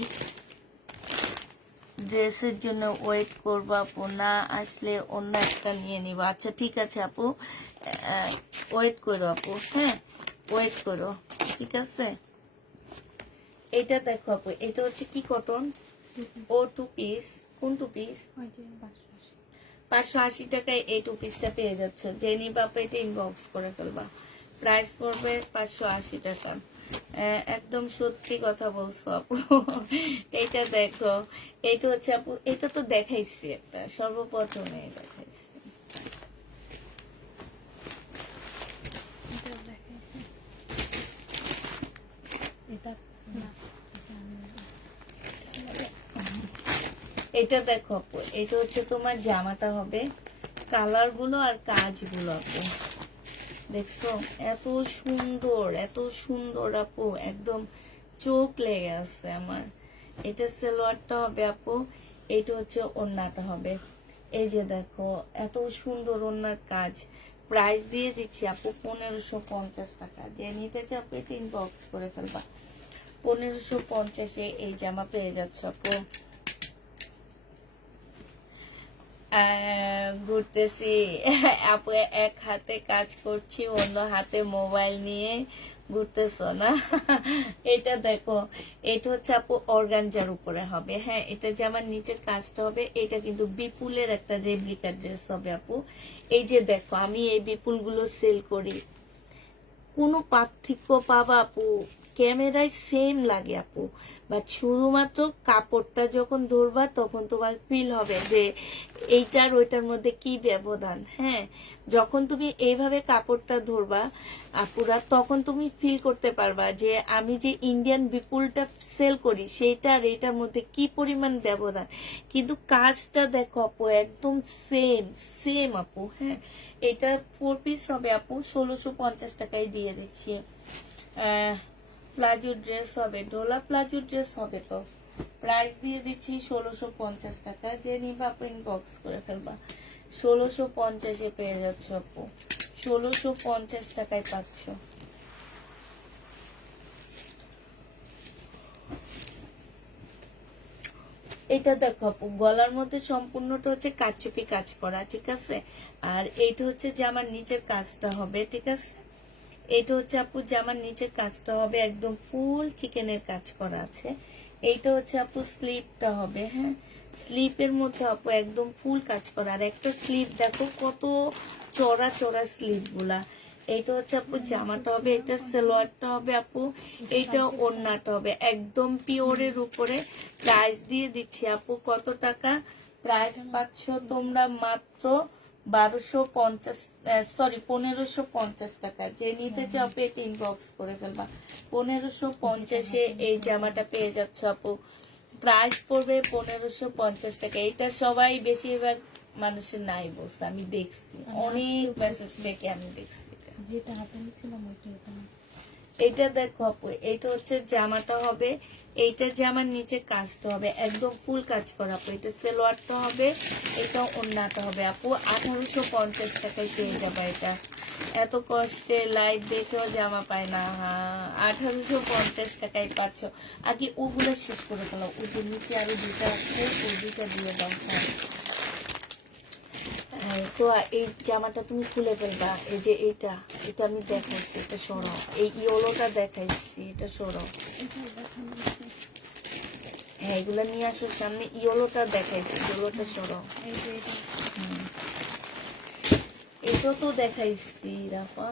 ড্রেসের জন্য ওয়েট করবো আপু, না আসলে অন্য একটা নিয়ে নিব। আচ্ছা ঠিক আছে আপু, ওয়েট করো আপু, হ্যাঁ ওয়েট করো, ঠিক আছে। এটা দেখো আপু, এটা হচ্ছে কি কটন, ও 2 পিস। কোন 2 পিস? 580 টাকায় এই 2 পিসটা পেয়ে যাচ্ছ। যে নিবা আপু এটা ইনবক্স করে ফেলবা। প্রাইস পড়বে 580 টাকা। একদম সত্যি কথা বলছো আপু। এইটা দেখো, এইটা হচ্ছে আপু, এটা তো দেখাইছি, একটা সর্বপ্রথমে দেখাইছি। এটা না, এটা দেখো আপু, এটা হচ্ছে তোমার জামাটা হবে, কালার গুলো আর কাজগুলো আপু দেখছো, এত সুন্দর, এত সুন্দর আপু, একদম চোখ লেগে আছে আমার। এটা সালোয়ারটা হবে আপু, এটা হচ্ছে ওড়নাটা হবে। এই যে দেখো, এত সুন্দর ওড়নার কাজ। প্রাইস দিয়ে দিচ্ছি আপু 1550 টাকা। যে নিতে চাও আপু এটা ইনবক্স করে ফেলবা। 1550-এ এই জামা পেয়ে যাচ্ছ আপু। ঘুরতেছি আপু, এক হাতে কাজ করছি, অন্য হাতে মোবাইল নিয়ে ঘুরতেছো না? এটা দেখো, এটা হচ্ছে আপু অর্গানজার উপরে হবে। হ্যাঁ, এটা যে আমার নিচের কাজটা হবে, এটা কিন্তু বিপুলের একটা রেপ্লিকা ড্রেস হবে আপু। এই যে দেখো, আমি এই বিপুল গুলো সেল করি, কোনো পার্থক্য পাবা আপু? ক্যামেরায় সেম লাগে আপু, বাট শুধুমাত্র কাপড়টা যখন ধরবা তখন তোমার ফিল হবে যে এইটার ওইটার মধ্যে কি ব্যবধান। হ্যাঁ, যখন তুমি এইভাবে কাপড়টা ধরবা আপুরা, তখন তুমি ফিল করতে পারবা যে আমি যে ইন্ডিয়ান বিপুলটা সেল করি সেইটা আর এইটার মধ্যে কি পরিমাণ ব্যবধান। কিন্তু কাজটা দেখো আপু, একদম সেম সেম আপু। হ্যাঁ, এটা 4 পিস হবে আপু, 1650 টাকায় দিয়ে দিচ্ছি। প্লাজো ড্রেস হবে, ডোলা প্লাজো ড্রেস হবে তো। প্রাইস দিয়ে দিচ্ছি 1650 টাকা। যে নিবা আপু ইনবক্স করে ফেলবা। 1650-এ পেয়ে যাচ্ছ আপু, 1650 টাকায় পাচ্ছ। এটা দেখো আপু, গলার মধ্যে সম্পূর্ণটা হচ্ছে কারচুপি কাজ করা, ঠিক আছে। আর এইটা হচ্ছে জামার নিচের কাজটা হবে, ঠিক আছে। এইটা হচ্ছে আপু জামার নিচের কাজটা হবে, একদম ফুল চিকেনের কাজ করা আছে। এইটা হচ্ছে আপু স্লিপটা হবে। হ্যাঁ, স্লিপের মধ্যে আপু একদম ফুল কাজ করা, আর একটা স্লিপ দেখো কত চড়া চড়া স্লিপ গুলা। এইটা হচ্ছে আপু জামাটা হবে, এটা সালোয়ারটা হবে আপু, এইটা ওড়নাটা হবে, একদম পিওরের উপরে। প্রাইস দিয়ে দিচ্ছি আপু কত টাকা? প্রাইস পাচ্ছ তোমরা মাত্র 1250, সরি 1550 টাকা। যে নিতে চাও পেট ইনবক্স করে ফেলবা। 1550-এ এই জামাটা পেয়ে যাচ্ছ আপু। প্রাইস পড়বে 1550 টাকা। এটা সবাই বেশিরভাগ মানুষের নাই বলছে, আমি দেখছি অনেক মেসেজ থেকে, আমি দেখছি এটা। যেটা হাতে নিয়েছিলাম ওইটা এটা না। এটা দেখো আপু, এটা হচ্ছে জামাটা হবে, এইটা জামার নিচে কাজটা হবে, একদম ফুল কাজ করা আপু। এটা সালোয়ারটা হবে, এটা ওড়নাটা হবে আপু। 1850 টাকায় পেয়ে যাবে এটা। এত কষ্টে লাইভ দেখেও জামা পায় না। হ্যাঁ, 1850 টাকায় পাচ্ছ। আগে ওগুলো শেষ করে ফেলো, ওদের নিচে আরো দুটা আছে, ওই দুটা দিয়ে দাও। হ্যাঁ, তো এই জামাটা তুমি খুলে ফেলবা। এই যে এটা, এটা আমি দেখাইছি, এটা সরাও। এই ইয়েলোটা দেখাইছি, এটা সরাও। হ্যাঁ, এগুলা নিয়ে আসো সামনে। ইয়েলোটা দেখাইছি, ইয়েলোটা সরাও। এই যে এটা এটা তো দেখাইছি রাফা।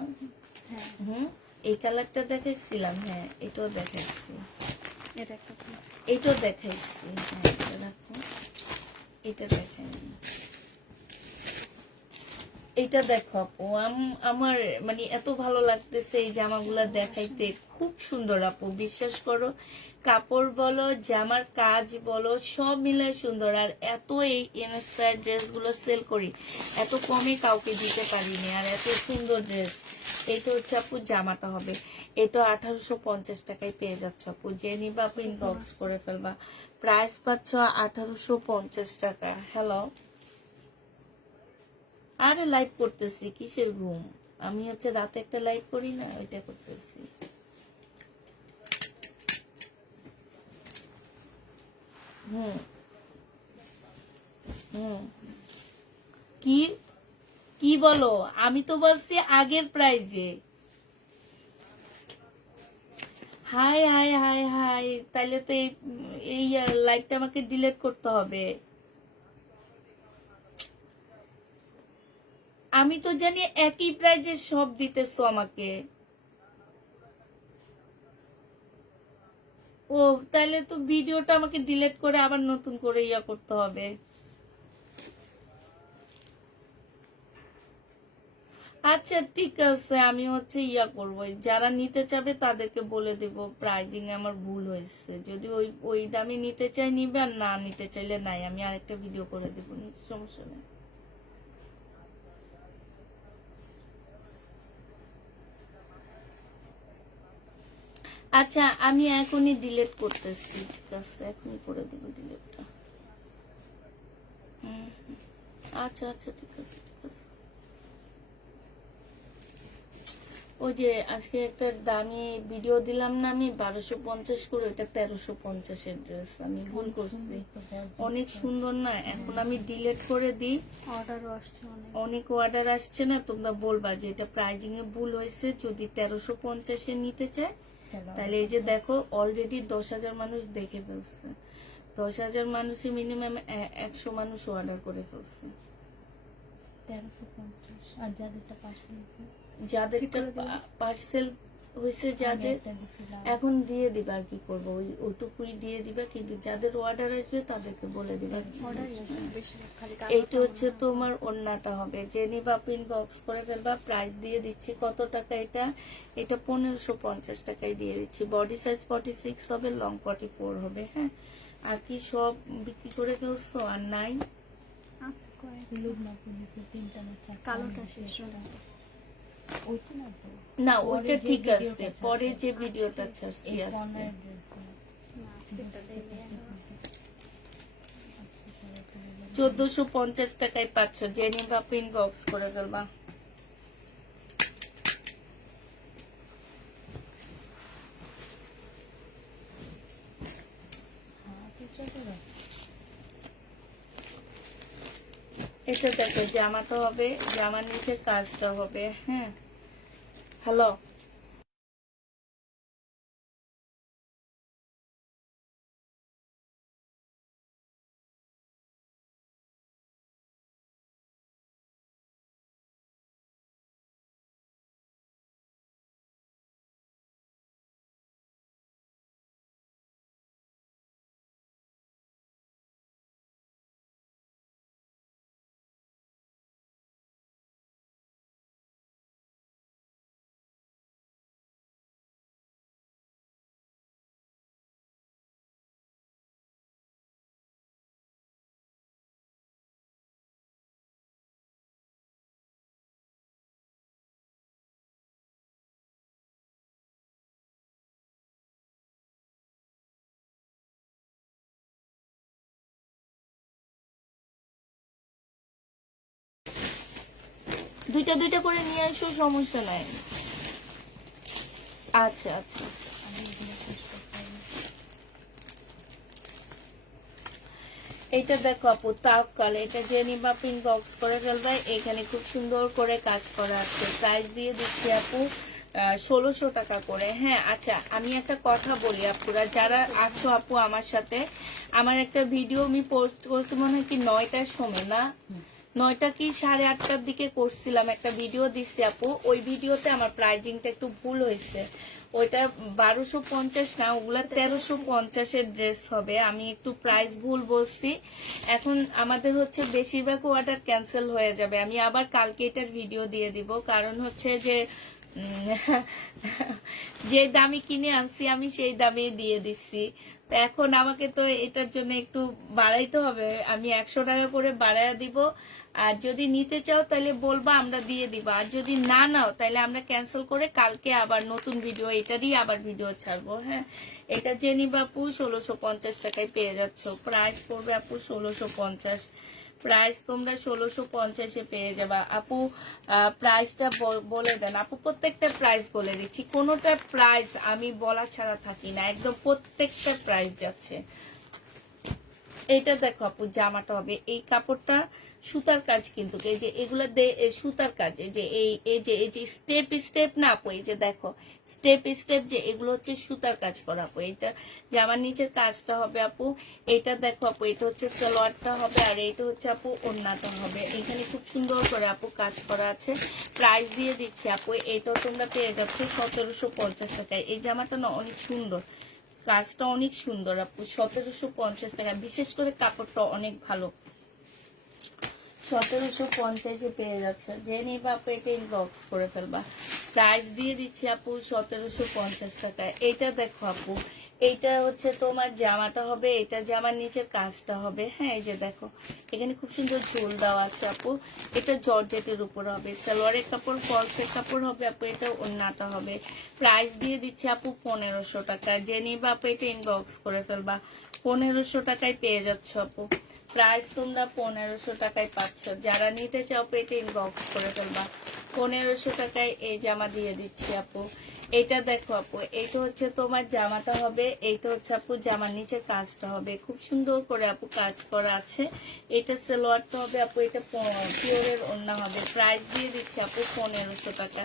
হ্যাঁ, এই কালারটা দেখাইছিলাম। হ্যাঁ, এটাও দেখাইছি, এটা একটা ফুল। এটাও দেখাইছি। হ্যাঁ, এটা রাখো, এটা দেখাইনি। এটা দেখো আপু, আমার মানে এত ভালো লাগতেছে এই জামাগুলা দেখাইতে, খুব সুন্দর আপু, বিশ্বাস করো। কাপড় বলো, জামার কাজ বলো, সব মিলায় সুন্দর। আর এত এই ইনস্পায়ার ড্রেস গুলো সেল করি, এত কমে কাউকে দিতে পারিনি। আর এত সুন্দর ড্রেস, এইটা হচ্ছে আপু জামাটা হবে, এটা 1850 টাকায় পেয়ে যাচ্ছ আপু, যে নিবা আপু ইনবক্স করে ফেলবা। প্রাইস পাচ্ছ 1850 টাকা। হ্যালো, আরে লাইভ করতেছি, কিসের ঘুম? আমি হচ্ছে রাতে একটা লাইভ করি না, ওইটা করতেছি। হুম হুম, কি কি বলো? আমি তো বলছি আগের প্রাইজে। হাই হাই হাই হাই, তাইলে তো এই লাইভটা আমাকে ডিলিট করতে হবে। আমি তো জানি একই প্রাইজে সব দিতেছো আমাকে। ও, তাইলে তো ভিডিওটা আমাকে ডিলিট করে আবার নতুন করে করতে হবে। আচ্ছা ঠিক আছে, আমি হচ্ছে করবো, যারা নিতে চাবে তাদেরকে বলে দেব প্রাইজিং আমার ভুল হয়েছে, যদি ওই ওই দামে নিতে চাই নিবে, আর না নিতে চাইলে নাই, আমি আরেকটা ভিডিও করে দেবো, সমস্যা নেই। আচ্ছা আমি এখনই ডিলিট করতেছি, ঠিক আছে এখনই করে দেবো ডিলিটটা। আচ্ছা আচ্ছা ঠিক আছে ঠিক আছে। ওই যে আজকে একটা দামি ভিডিও দিলাম না আমি, 1250 করে, ওইটা 1350-এর ড্রেস, আমি ভুল করছি। অনেক সুন্দর না? এখন আমি ডিলিট করে দিই, অর্ডারও আসছে অনেক। অনেক অর্ডার আসছে না, তোমরা বলবা যে এটা প্রাইজিং এ ভুল হয়েছে, যদি 1350-এ নিতে চায় তাহলে এই যে দেখো অলরেডি 10,000 মানুষ দেখে ফেলছে, 10,000 মানুষে মিনিমাম 100 মানুষ অর্ডার করে ফেলছে। 1350। আর যাদেরটা পার্সেল আছে, যাদেরটা পার্সেল হয়েছে, যাদের এখন দিয়ে দিবা, আর কি করবো, ওইটুকুই দিয়ে দিবা, কিন্তু যাদের অর্ডার আসবে তাদেরকে বলে দিবা। এইটা হচ্ছে তোমার ওড়নাটা হবে, যে নিবা ইনবক্স করে ফেলবা, প্রাইস দিয়ে দিচ্ছি কত টাকা, এটা 1550 টাকায় দিয়ে দিচ্ছি। বডি সাইজ 46 হবে, লং 44 হবে। হ্যাঁ, আর কি সব বিক্রি করে ফেলছো আর নাই? কালোটা শেষ না ওইটা ঠিক আছে, পরে যে ভিডিওটা ছাড়ছি আজকে 1450 টাকায় পাচ্ছ, যে নিবা ইনবক্স করে ফেলবা। এটা দেখো জামাটা হবে, জামার নিচে কাজটা হবে। হ্যাঁ, হ্যালো, দুইটা দুইটা করে নিয়ে আসো, সমস্যা নাই। আচ্ছা আচ্ছা, এইটা দেখো আপু তাপ কাল, এটা যে নিবা ইনবক্স করে ফেলবে, এখানে খুব সুন্দর করে কাজ করা আছে, প্রাইস দিয়ে দিচ্ছি আপু 1600 টাকা করে। হ্যাঁ আচ্ছা, আমি একটা কথা বলি আপুরা যারা আছো আপু আমার সাথে, আমার একটা ভিডিও আমি পোস্ট করছি মনে হয় কি 9টার সময়, না 9টা কি 8:30টার দিকে করছিলাম, একটা ভিডিও দিচ্ছি আপু, ওই ভিডিওতে আমার প্রাইজিংটা একটু ভুল হয়েছে, ওইটা 1250 না, ওগুলা 1350-এর ড্রেস হবে, আমি একটু প্রাইস ভুল বলছি। এখন আমাদের হচ্ছে বেশিরভাগ অর্ডার ক্যান্সেল হয়ে যাবে, আমি আবার কালকে এটার ভিডিও দিয়ে দিব, কারণ হচ্ছে যে যে দামে কিনে আনছি আমি সেই দামে দিয়ে দিচ্ছি, তো এখন আমাকে তো এটার জন্য একটু বাড়াইতে হবে, আমি 100 টাকা করে বাড়ায় দিব। আর যদি নিতে চাও তাহলে বলবা, আমরা দিয়ে দিব। আর যদি না নাও তাহলে আমরা ক্যান্সেল করে কালকে আবার নতুন ভিডিও, এটারই আবার ভিডিও ছাড়বো। হ্যাঁ, এটা জেনি বাপু 1650 টাকায় পেয়ে যাচ্ছ। প্রাইস পড়বে আপু 1650। প্রাইস তোমরা 1650-এ পেয়ে যাবা আপু। প্রাইসটা বলে দেন আপু, প্রত্যেকটা প্রাইস বলে দিচ্ছি, কোনোটা প্রাইস আমি বলা ছাড়া থাকি না, একদম প্রত্যেকটা প্রাইস যাচ্ছে। এটা দেখো আপু, জামাটা হবে এই কাপড়টা সুতার কাজ, কিন্তু এই যে এগুলা সুতার কাজ, এই যে স্টেপ স্টেপ না আপু, এই যে দেখো স্টেপ স্টেপ যে এগুলো হচ্ছে সুতার কাজ করা আপু। এটা জামার নিচের কাজটা হবে আপু। এটা দেখো আপু, এটা হচ্ছে সালোয়ারটা হবে, আর এটা হচ্ছে আপু ওড়নাটা হবে। এখানে খুব সুন্দর করে আপু কাজ করা আছে। প্রাইস দিয়ে দিচ্ছি আপু, এটাও তোমরা পেয়ে যাচ্ছ 1750 টাকায়। এই জামাটা না অনেক সুন্দর, কাজটা অনেক সুন্দর আপু, 1750 টাকা। বিশেষ করে কাপড়টা অনেক ভালো, 1750-এ পেয়ে যাচ্ছে। যে নিবা আপু এটা ইনবক্স করে ফেলবা। প্রাইস দিয়ে দিচ্ছি আপু 1750 টাকা। এইটা দেখো আপু, এইটা হচ্ছে তোমার জামাটা হবে, এটা জামার নিচের কাজটা হবে। হ্যাঁ, এই যে দেখো এখানে খুব সুন্দর ঝোল দেওয়া আছে আপু। এটা জর্জেটের উপর হবে, সালোয়ারের কাপড়, ফলসের কাপড় হবে আপু। এটা ওড়নাটা হবে। প্রাইস দিয়ে দিচ্ছি আপু 1500 টাকা। যে নিবা আপু এটা ইনবক্স করে ফেলবা। 1500 টাকায় পেয়ে যাচ্ছ আপু। প্রাইস তোমরা 1500 টাকায় পাচ্ছ। যারা নিতে চাও পেটে ইনবক্স করে ফেলবা। 1500 টাকায় এই জামা দিয়ে দিচ্ছি আপু। এটা দেখো আপু, এইটা হচ্ছে তোমার জামাটা হবে, এইটা হচ্ছে আপু জামার নিচে কাজটা হবে। খুব সুন্দর করে আপু কাজ করা আছে। এটা সালোয়ারটা হবে আপু, এটা পিওরের ওড়না হবে। প্রাইস দিয়ে দিচ্ছি আপু 1500 টাকা।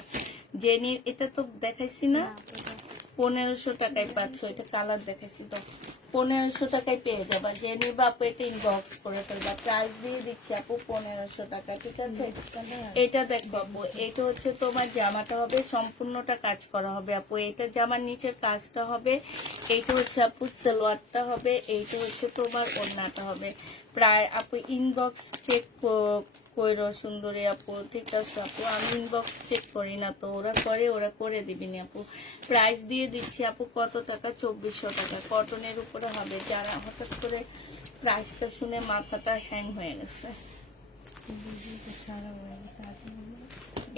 জেনি এটা তো দেখাইছি না, 1500 টাকায় পাচ্ছ। এটা কালার দেখাইছি তো, 1500 টাকায় পেয়ে যাবা। যে নিবা আপু এটা ইনবক্স করে ফেলবা। প্রাইস দিয়ে দিচ্ছি আপু 1500 টাকা, ঠিক আছে। এটা দেখবো আপু, এটা হচ্ছে তোমার জামাটা হবে, সম্পূর্ণটা কাজ করা হবে আপু। এটা জামার নিচের কাজটা হবে, এইটা হচ্ছে আপু সালোয়ারটা হবে, এইটা হচ্ছে তোমার ওড়নাটা হবে। প্রায় আপু ইনবক্স চেক কইরো সুন্দরী আপু, ঠিক আছে আপু। আমি ইনবক্স চেক করি না তো, ওরা করে দিবিনি আপু। প্রাইস দিয়ে দিচ্ছি আপু কত টাকা, 2400 টাকা। কটনের উপরে হবে। যারা হঠাৎ করে প্রাইসটা শুনে মাথাটা হ্যাং হয়ে গেছে।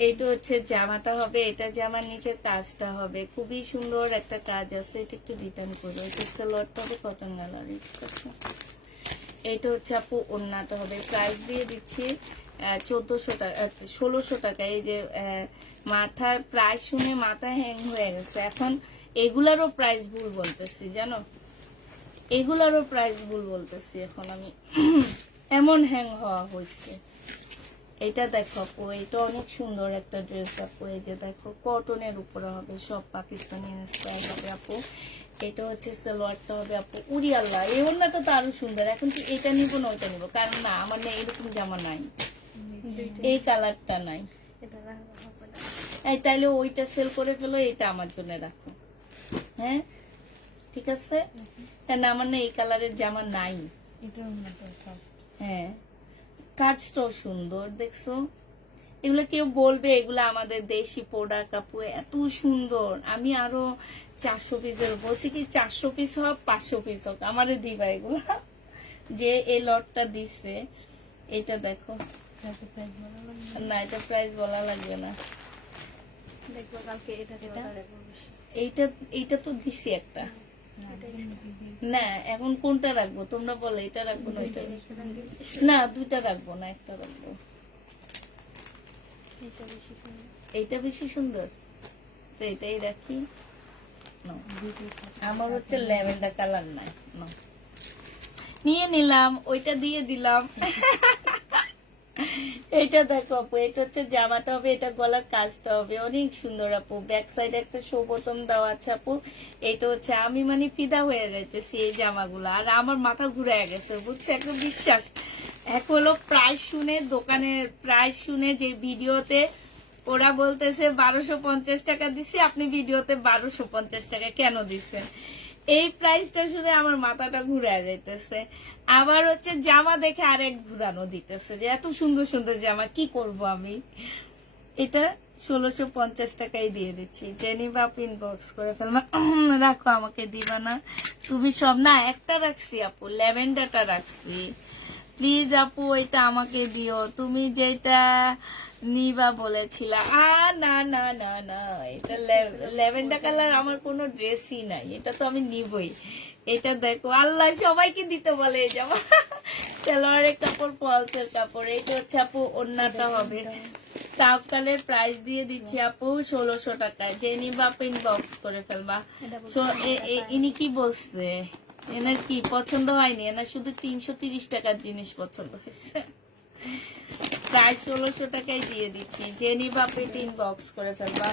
এইটা হচ্ছে জামাটা হবে, এটা জামার নিচের কাজটা হবে, খুবই সুন্দর একটা কাজ আছে। এটা একটু রিটার্ন করবো। এটা সালোয়ারটা হবে কটন কালার, ঠিক আছে। এইটা হচ্ছে আপু ওড়নাটা হবে। প্রাইস দিয়ে দিচ্ছি 1400 টাকা, 1600 টাকা। এই যে মাথার প্রাইস শুনে মাথা হ্যাং হয়ে গেছে। এখন এগুলারও প্রাইস ভুল বলতেছি, জানো, এগুলারও প্রাইস ভুল বলতেছি এখন আমি, এমন হ্যাং হওয়া হয়েছে। এটা দেখো আপু, এটা অনেক সুন্দর একটা ড্রেস আপু। এই যে দেখো কটনের উপরে হবে, সব পাকিস্তানি স্টাইল হবে আপু। এটা হচ্ছে সালোয়ারটা হবে আপু। উড়ি আল্লাহ, এই ওড়নাটা তো আরো সুন্দর। এখন কি এটা নিবো না ওইটা নিবো, কারণ না আমার না এরকম জামা নাই, এই কালারটা নাই। এই তাইলে ওইটা সেল করে ফেলো, এটা আমার জন্য রাখো। হ্যাঁ, ঠিক আছে। কেন আমার না এই কালারের জামা নাই। হ্যাঁ, কাজটাও সুন্দর, দেখছো। এগুলো কেউ বলবে এগুলো আমাদের দেশি প্রোডাক্ট আপু, এত সুন্দর। আমি আরো 400 পিসের বলছি কি, 400 পিস হোক 500 পিস হোক আমারে দিবা এগুলো। যে এই লটটা দিছে, এটা দেখো না, এটা প্রাইস বলা লাগবে না। এইটা তো দিছি একটা না। এখন কোনটা রাখবো তোমরা বলো, এটা রাখবো না ওইটা? না, দুইটা রাখবো না, একটা রাখবো। এইটা বেশি সুন্দর, তো এটাই রাখি। আমার হচ্ছে ল্যাভেন্ডার কালার নাই, নিয়ে নিলাম, ওইটা দিয়ে দিলাম। এটা দেখো আপু, এটা হচ্ছে জামাটা হবে, এটা গলার কাজটা হবে, অনেক সুন্দর আপু। ব্যাক সাইডে একটা শোবতম দেওয়া আছে আপু। এটা হচ্ছে আমি মানে ফিদা হয়ে যাইতেছি এই জামাগুলো, আর আমার মাথা ঘুরে গেছে, বুঝছো, একদম বিশ্বাস। এক হলো প্রাইস শুনে, দোকানের প্রাইস শুনে, যে ভিডিওতে ওরা বলতেছে 1250 টাকা দিছি, আপনি ভিডিওতে 1250 টাকা কেন দিচ্ছেন? এই প্রাইসটা শুনে আমার মাথাটা ঘুরে যাইতেছে। আবার হচ্ছে জামা দেখে আরেক ঘুরানো দিতেছে, যে এত সুন্দর সুন্দর জামা কি করব আমি। এটা 1650 টাকাই দিয়ে দিচ্ছি। জেনিবা আপু ইনবক্স করে ফেলবা। রাখো, আমাকে দিবা না তুমি সব? না, একটা রাখছি আপু, ল্যাভেন্ডারটা রাখছি। প্লিজ আপু এটা আমাকে দিও, তুমি যেটা নিবা বলেছিলা। না না না না, এটা ল্যাভেন্ডার কালার আমার কোনো ড্রেসই নাই, এটা তো আমি নিবই। এটা দেখো, আল্লাহ সবাইকে দিতে বলে এই জামা। সালোয়ারের কাপড়, ফলসের কাপড়। এটা হচ্ছে আপু ওড়নাটা হবে। তাওকালের প্রাইস দিয়ে দিচ্ছি আপু 1600 টাকায়। যে নিবা আপু ইনবক্স করে ফেলবা। ইনি কি বলছে, এনার কি পছন্দ হয়নি? এনার শুধু 330 টাকার জিনিস পছন্দ হয়েছে। প্রায় 1600 টাকায় দিয়ে দিচ্ছি। যে নিবা আপু ইনবক্স করে ফেলবা।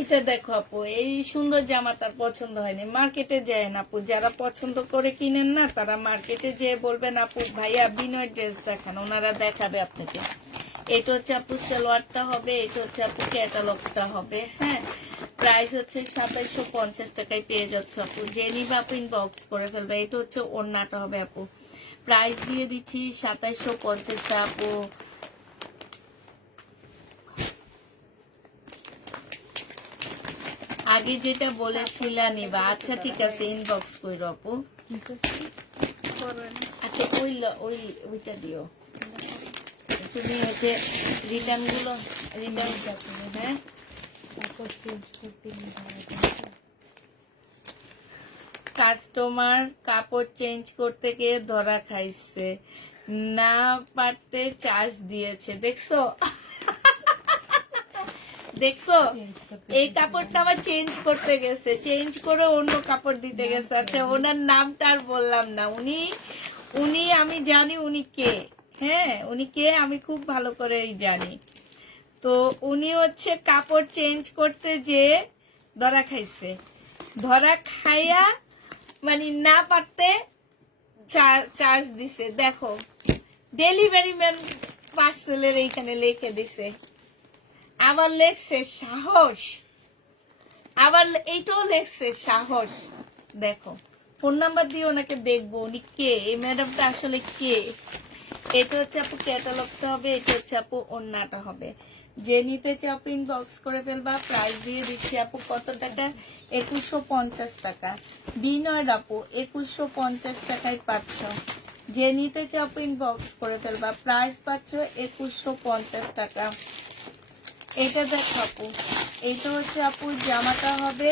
এটা দেখো আপু, এই সুন্দর জামা তার পছন্দ হয়নি, মার্কেটে যায় না আপু। যারা পছন্দ করে কিনেন না, তারা মার্কেটে যেয়ে বলবেন আপু ভাইয়া বিনয় ড্রেস দেখান, ওনারা দেখাবে আপনাকে। এটা হচ্ছে আপু সালোয়ারটা হবে, এটা হচ্ছে আপু ক্যাটালগটা হবে। হ্যাঁ, প্রাইস হচ্ছে 2750 টাকায় পেয়ে যাচ্ছে আপু। যে নিবা আপু ইনবক্স করে ফেলবে। এটা হচ্ছে ওড়নাটা হবে আপু, প্রাইস দিয়ে দিচ্ছি 2750 টাকা আপু। আগে যেটা বলেছিলা নিবা, আচ্ছা ঠিক আছে, ইনবক্স কইরো আপু। আচ্ছা ওইটা দিও তুমি, হচ্ছে রিটার্ন গুলো, রিটার্ন। হ্যাঁ, কাস্টমার কাপড় চেঞ্জ করতে গিয়ে ধরা খাইছে, না পারতে চার্জ দিয়েছে। দেখছো দেখছো, এই কাপড়টা আবার চেঞ্জ করতে গেছে, চেঞ্জ করে অন্য কাপড় দিতে গেছে। আচ্ছা, ওনার নামটা আর বললাম না। উনি আমি জানি উনি কে। হ্যাঁ, উনি কে আমি খুব ভালো করেই জানি। তো উনি হচ্ছে কাপড় চেঞ্জ করতে যে ধরা খাইছে, ধরা খাইয়া মানে না পারতে চার্জ দিছে। দেখো, ডেলিভারি ম্যান পার্সেলের এইখানে লিখে দিছে, আবার লেখছে সাহস, আবার এইটাও লেখছে সাহস। দেখো, ফোন নাম্বার দিয়ে ওনাকে দেখবো উনি কে, এই ম্যাডামটা আসলে কে। এটা হচ্ছে আপু ক্যাটালগটা হবে, এটা হচ্ছে আপু ওড়নাটা হবে। যে নিতে চাও আপু ইনবক্স করে ফেলবা। প্রাইস দিয়ে দিচ্ছি আপু কত টাকা? 2150 টাকা। বিনয় আপু 2150 টাকায় পাচ্ছ। যে নিতে চাও আপু ইনবক্স করে ফেলবা। প্রাইস পাচ্ছ 2150 টাকা। এটা দেখো আপু, এইটা হচ্ছে আপু জামাটা হবে,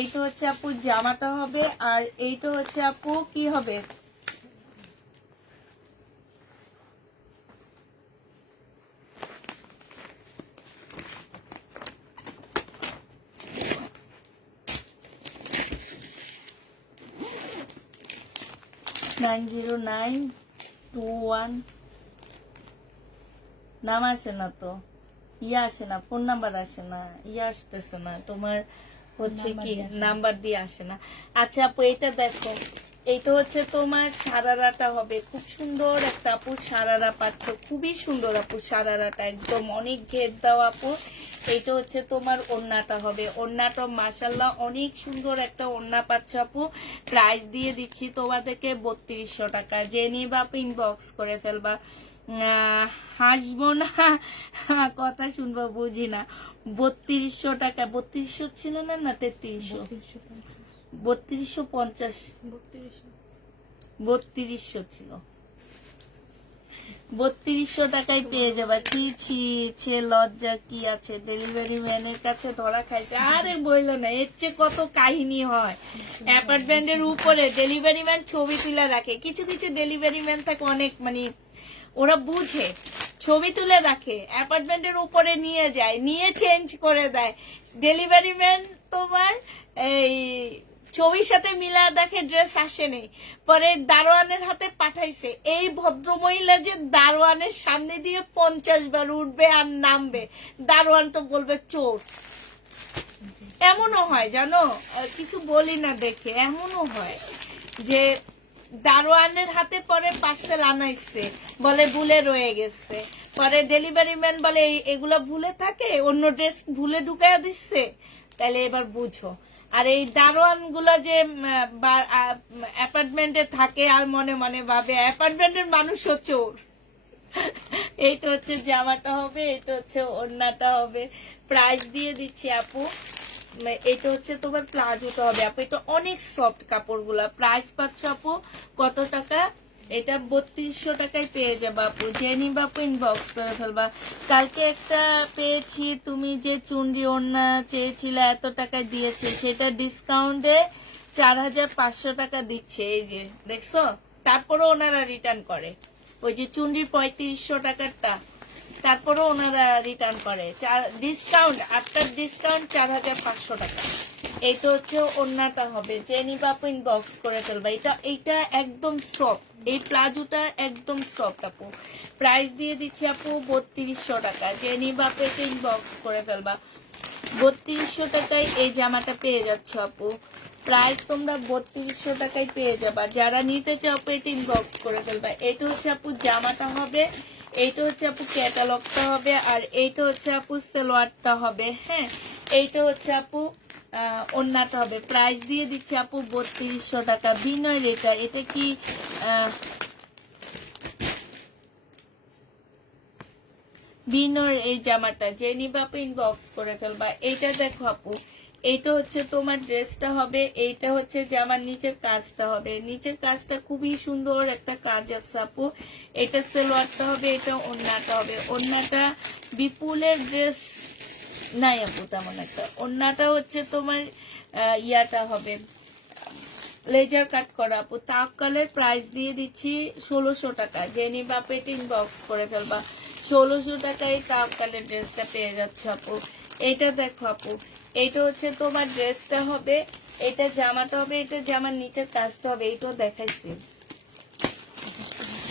এইটা হচ্ছে আপু জামাটা হবে, আর এইটা হচ্ছে আপু কি হবে, নাইন 0921। নাম আসে না তো, ইয়ে আসে না, ফোন নাম্বার আসে না, ইয়ে আসতেছে না, তোমার হচ্ছে কি নাম্বার দিয়ে আসে না। আচ্ছা আপু, এটা দেখো, এইটা হচ্ছে তোমার সারারাটা হবে। খুব সুন্দর একটা আপু সারারা পাচ্ছ, খুবই সুন্দর আপু সারারাটা, একদম অনেক ঘের দাও আপু। এইটা হচ্ছে তোমার ওড়নাটা হবে, ওড়নাটা মাশাল্লাহ অনেক সুন্দর একটা ওড়না পাচ্ছ আপু। প্রাইস দিয়ে দিচ্ছি তোমাদেরকে 3200 টাকা। যে নিবা আপু ইনবক্স করে ফেলবা। হাসবো না, কথা শুনবো, বুঝি না। 3200 টাকা, 3200 ছিল না, না 3300, 3250, 3200 ছিল। 3200 টাকায় পেয়ে যাবা। ছি ছি ছে, লজ্জা কি আছে? ডেলিভারি ম্যানের কাছে ধরা খাইছে। আরে বইলো না, এর চেয়ে কত কাহিনী হয়। অ্যাপার্টমেন্টের উপরে ডেলিভারি ম্যান ছবি তুলে রাখে, কিছু কিছু ডেলিভারি ম্যান থাকে অনেক মানে ওরা বুঝে, ছবি তুলে রাখে, অ্যাপার্টমেন্টের উপরে নিয়ে যায়, নিয়ে চেঞ্জ করে দেয়। ডেলিভারি ম্যান তোমার এই ছবির সাথে মিলা দেখে ড্রেস আসেনি, পরে দারোয়ানের হাতে পাঠাইছে। এই ভদ্রমহিলা যে দারোয়ানের সামনে দিয়ে 50 বার উঠবে আর নামবে, দারোয়ান তো বলবে চোর। এমনও হয় জানো, কিছু বলি না দেখে, এমনও হয় যে দারোয়ানের হাতে পরে পার্সেল আনাইছে, বলে ভুলে রয়ে গেছে। পরে ডেলিভারি ম্যান বলে এগুলা ভুলে থাকে, অন্য ড্রেস ভুলে ঢুকাইয়া দিচ্ছে। তাহলে এবার বুঝো, আর এই দারোয়ান গুলা যে অ্যাপার্টমেন্টে থাকে আর মনে মনে ভাবে অ্যাপার্টমেন্টের মানুষও চোর। এইটা হচ্ছে জামাটা হবে, এটা হচ্ছে ওড়নাটা হবে। প্রাইস দিয়ে দিচ্ছি আপু, এটা হচ্ছে তোমার প্লাজোটা হবে আপু। এটা অনেক সফট কাপড়গুলা। প্রাইস পাচ্ছ আপু কত টাকা? এটা 3200 টাকায় পেয়ে যাবে আপু। যে নিবা আপু ইনবক্স করে ফেলবা। কালকে একটা পেয়েছি, তুমি যে চুনরি ওড়না চেয়েছিলে এত টাকা দিয়েছে, সেটা ডিসকাউন্টে 4500 টাকা দিচ্ছে। এই যে দেখছো, তারপরে ওনারা রিটার্ন করে। ওই যে চুনরির 3500 টাকারটা, তারপরে ওনারা রিটার্ন করে। ডিসকাউন্ট, আটটার ডিসকাউন্ট 4500 টাকা। এই তো হচ্ছে ওড়নাটা হবে। যে নিবা আপু ইনবক্স করে ফেলবা। এইটা একদম সফট, এই প্লাজোটা একদম সফট আপু। প্রাইস দিয়ে দিচ্ছি আপু 3200 টাকা। যে নিবা আপু এটা ইনবক্স করে ফেলবা। 3200 টাকায় এই জামাটা পেয়ে যাচ্ছ আপু। প্রাইস তোমরা 3200 টাকায় পেয়ে যাবা। যারা নিতে চাও আপু এটা ইনবক্স করে ফেলবা। এটা হচ্ছে আপু জামাটা হবে, এইটা হচ্ছে আপু ক্যাটালগটা হবে, আর এইটা হচ্ছে আপু সালোয়ারটা হবে। হ্যাঁ, এইটা হচ্ছে আপু ওড়নাটা হবে। প্রাইস দিয়ে দিচ্ছে আপু 3200 টাকা। বিনয় রেখা, এটা কি বিনর এই জামাটা? যে নিবা আপু ইনবক্স করে ফেলবা। এইটা দেখো আপু, এইটা হচ্ছে তোমার ড্রেসটা হবে, এইটা হচ্ছে জামার নিচের কাজটা হবে। নিচের কাজটা খুবই সুন্দর একটা কাজ আছে আপু। এটা সালোয়ারটা হবে, এটা ওড়নাটা হবে। ওড়নাটা বিপুলের ড্রেস নাই আপু তেমন একটা। ওড়নাটা হচ্ছে তোমার ইয়াটা হবে লেজার কাট করা আপু। তাওয়াক্কালের প্রাইস দিয়ে দিচ্ছি 1600 টাকা। যে নিবা আপু এটা ইনবক্স করে ফেলবা। 1600 টাকায় তাওয়াক্কালের ড্রেসটা পেয়ে যাচ্ছে আপু। এইটা দেখো আপু, এইটা হচ্ছে তোমার ড্রেসটা হবে, এটা জামাটা হবে, এটা জামার নিচের কাজটা হবে। এইটাও দেখাইছি।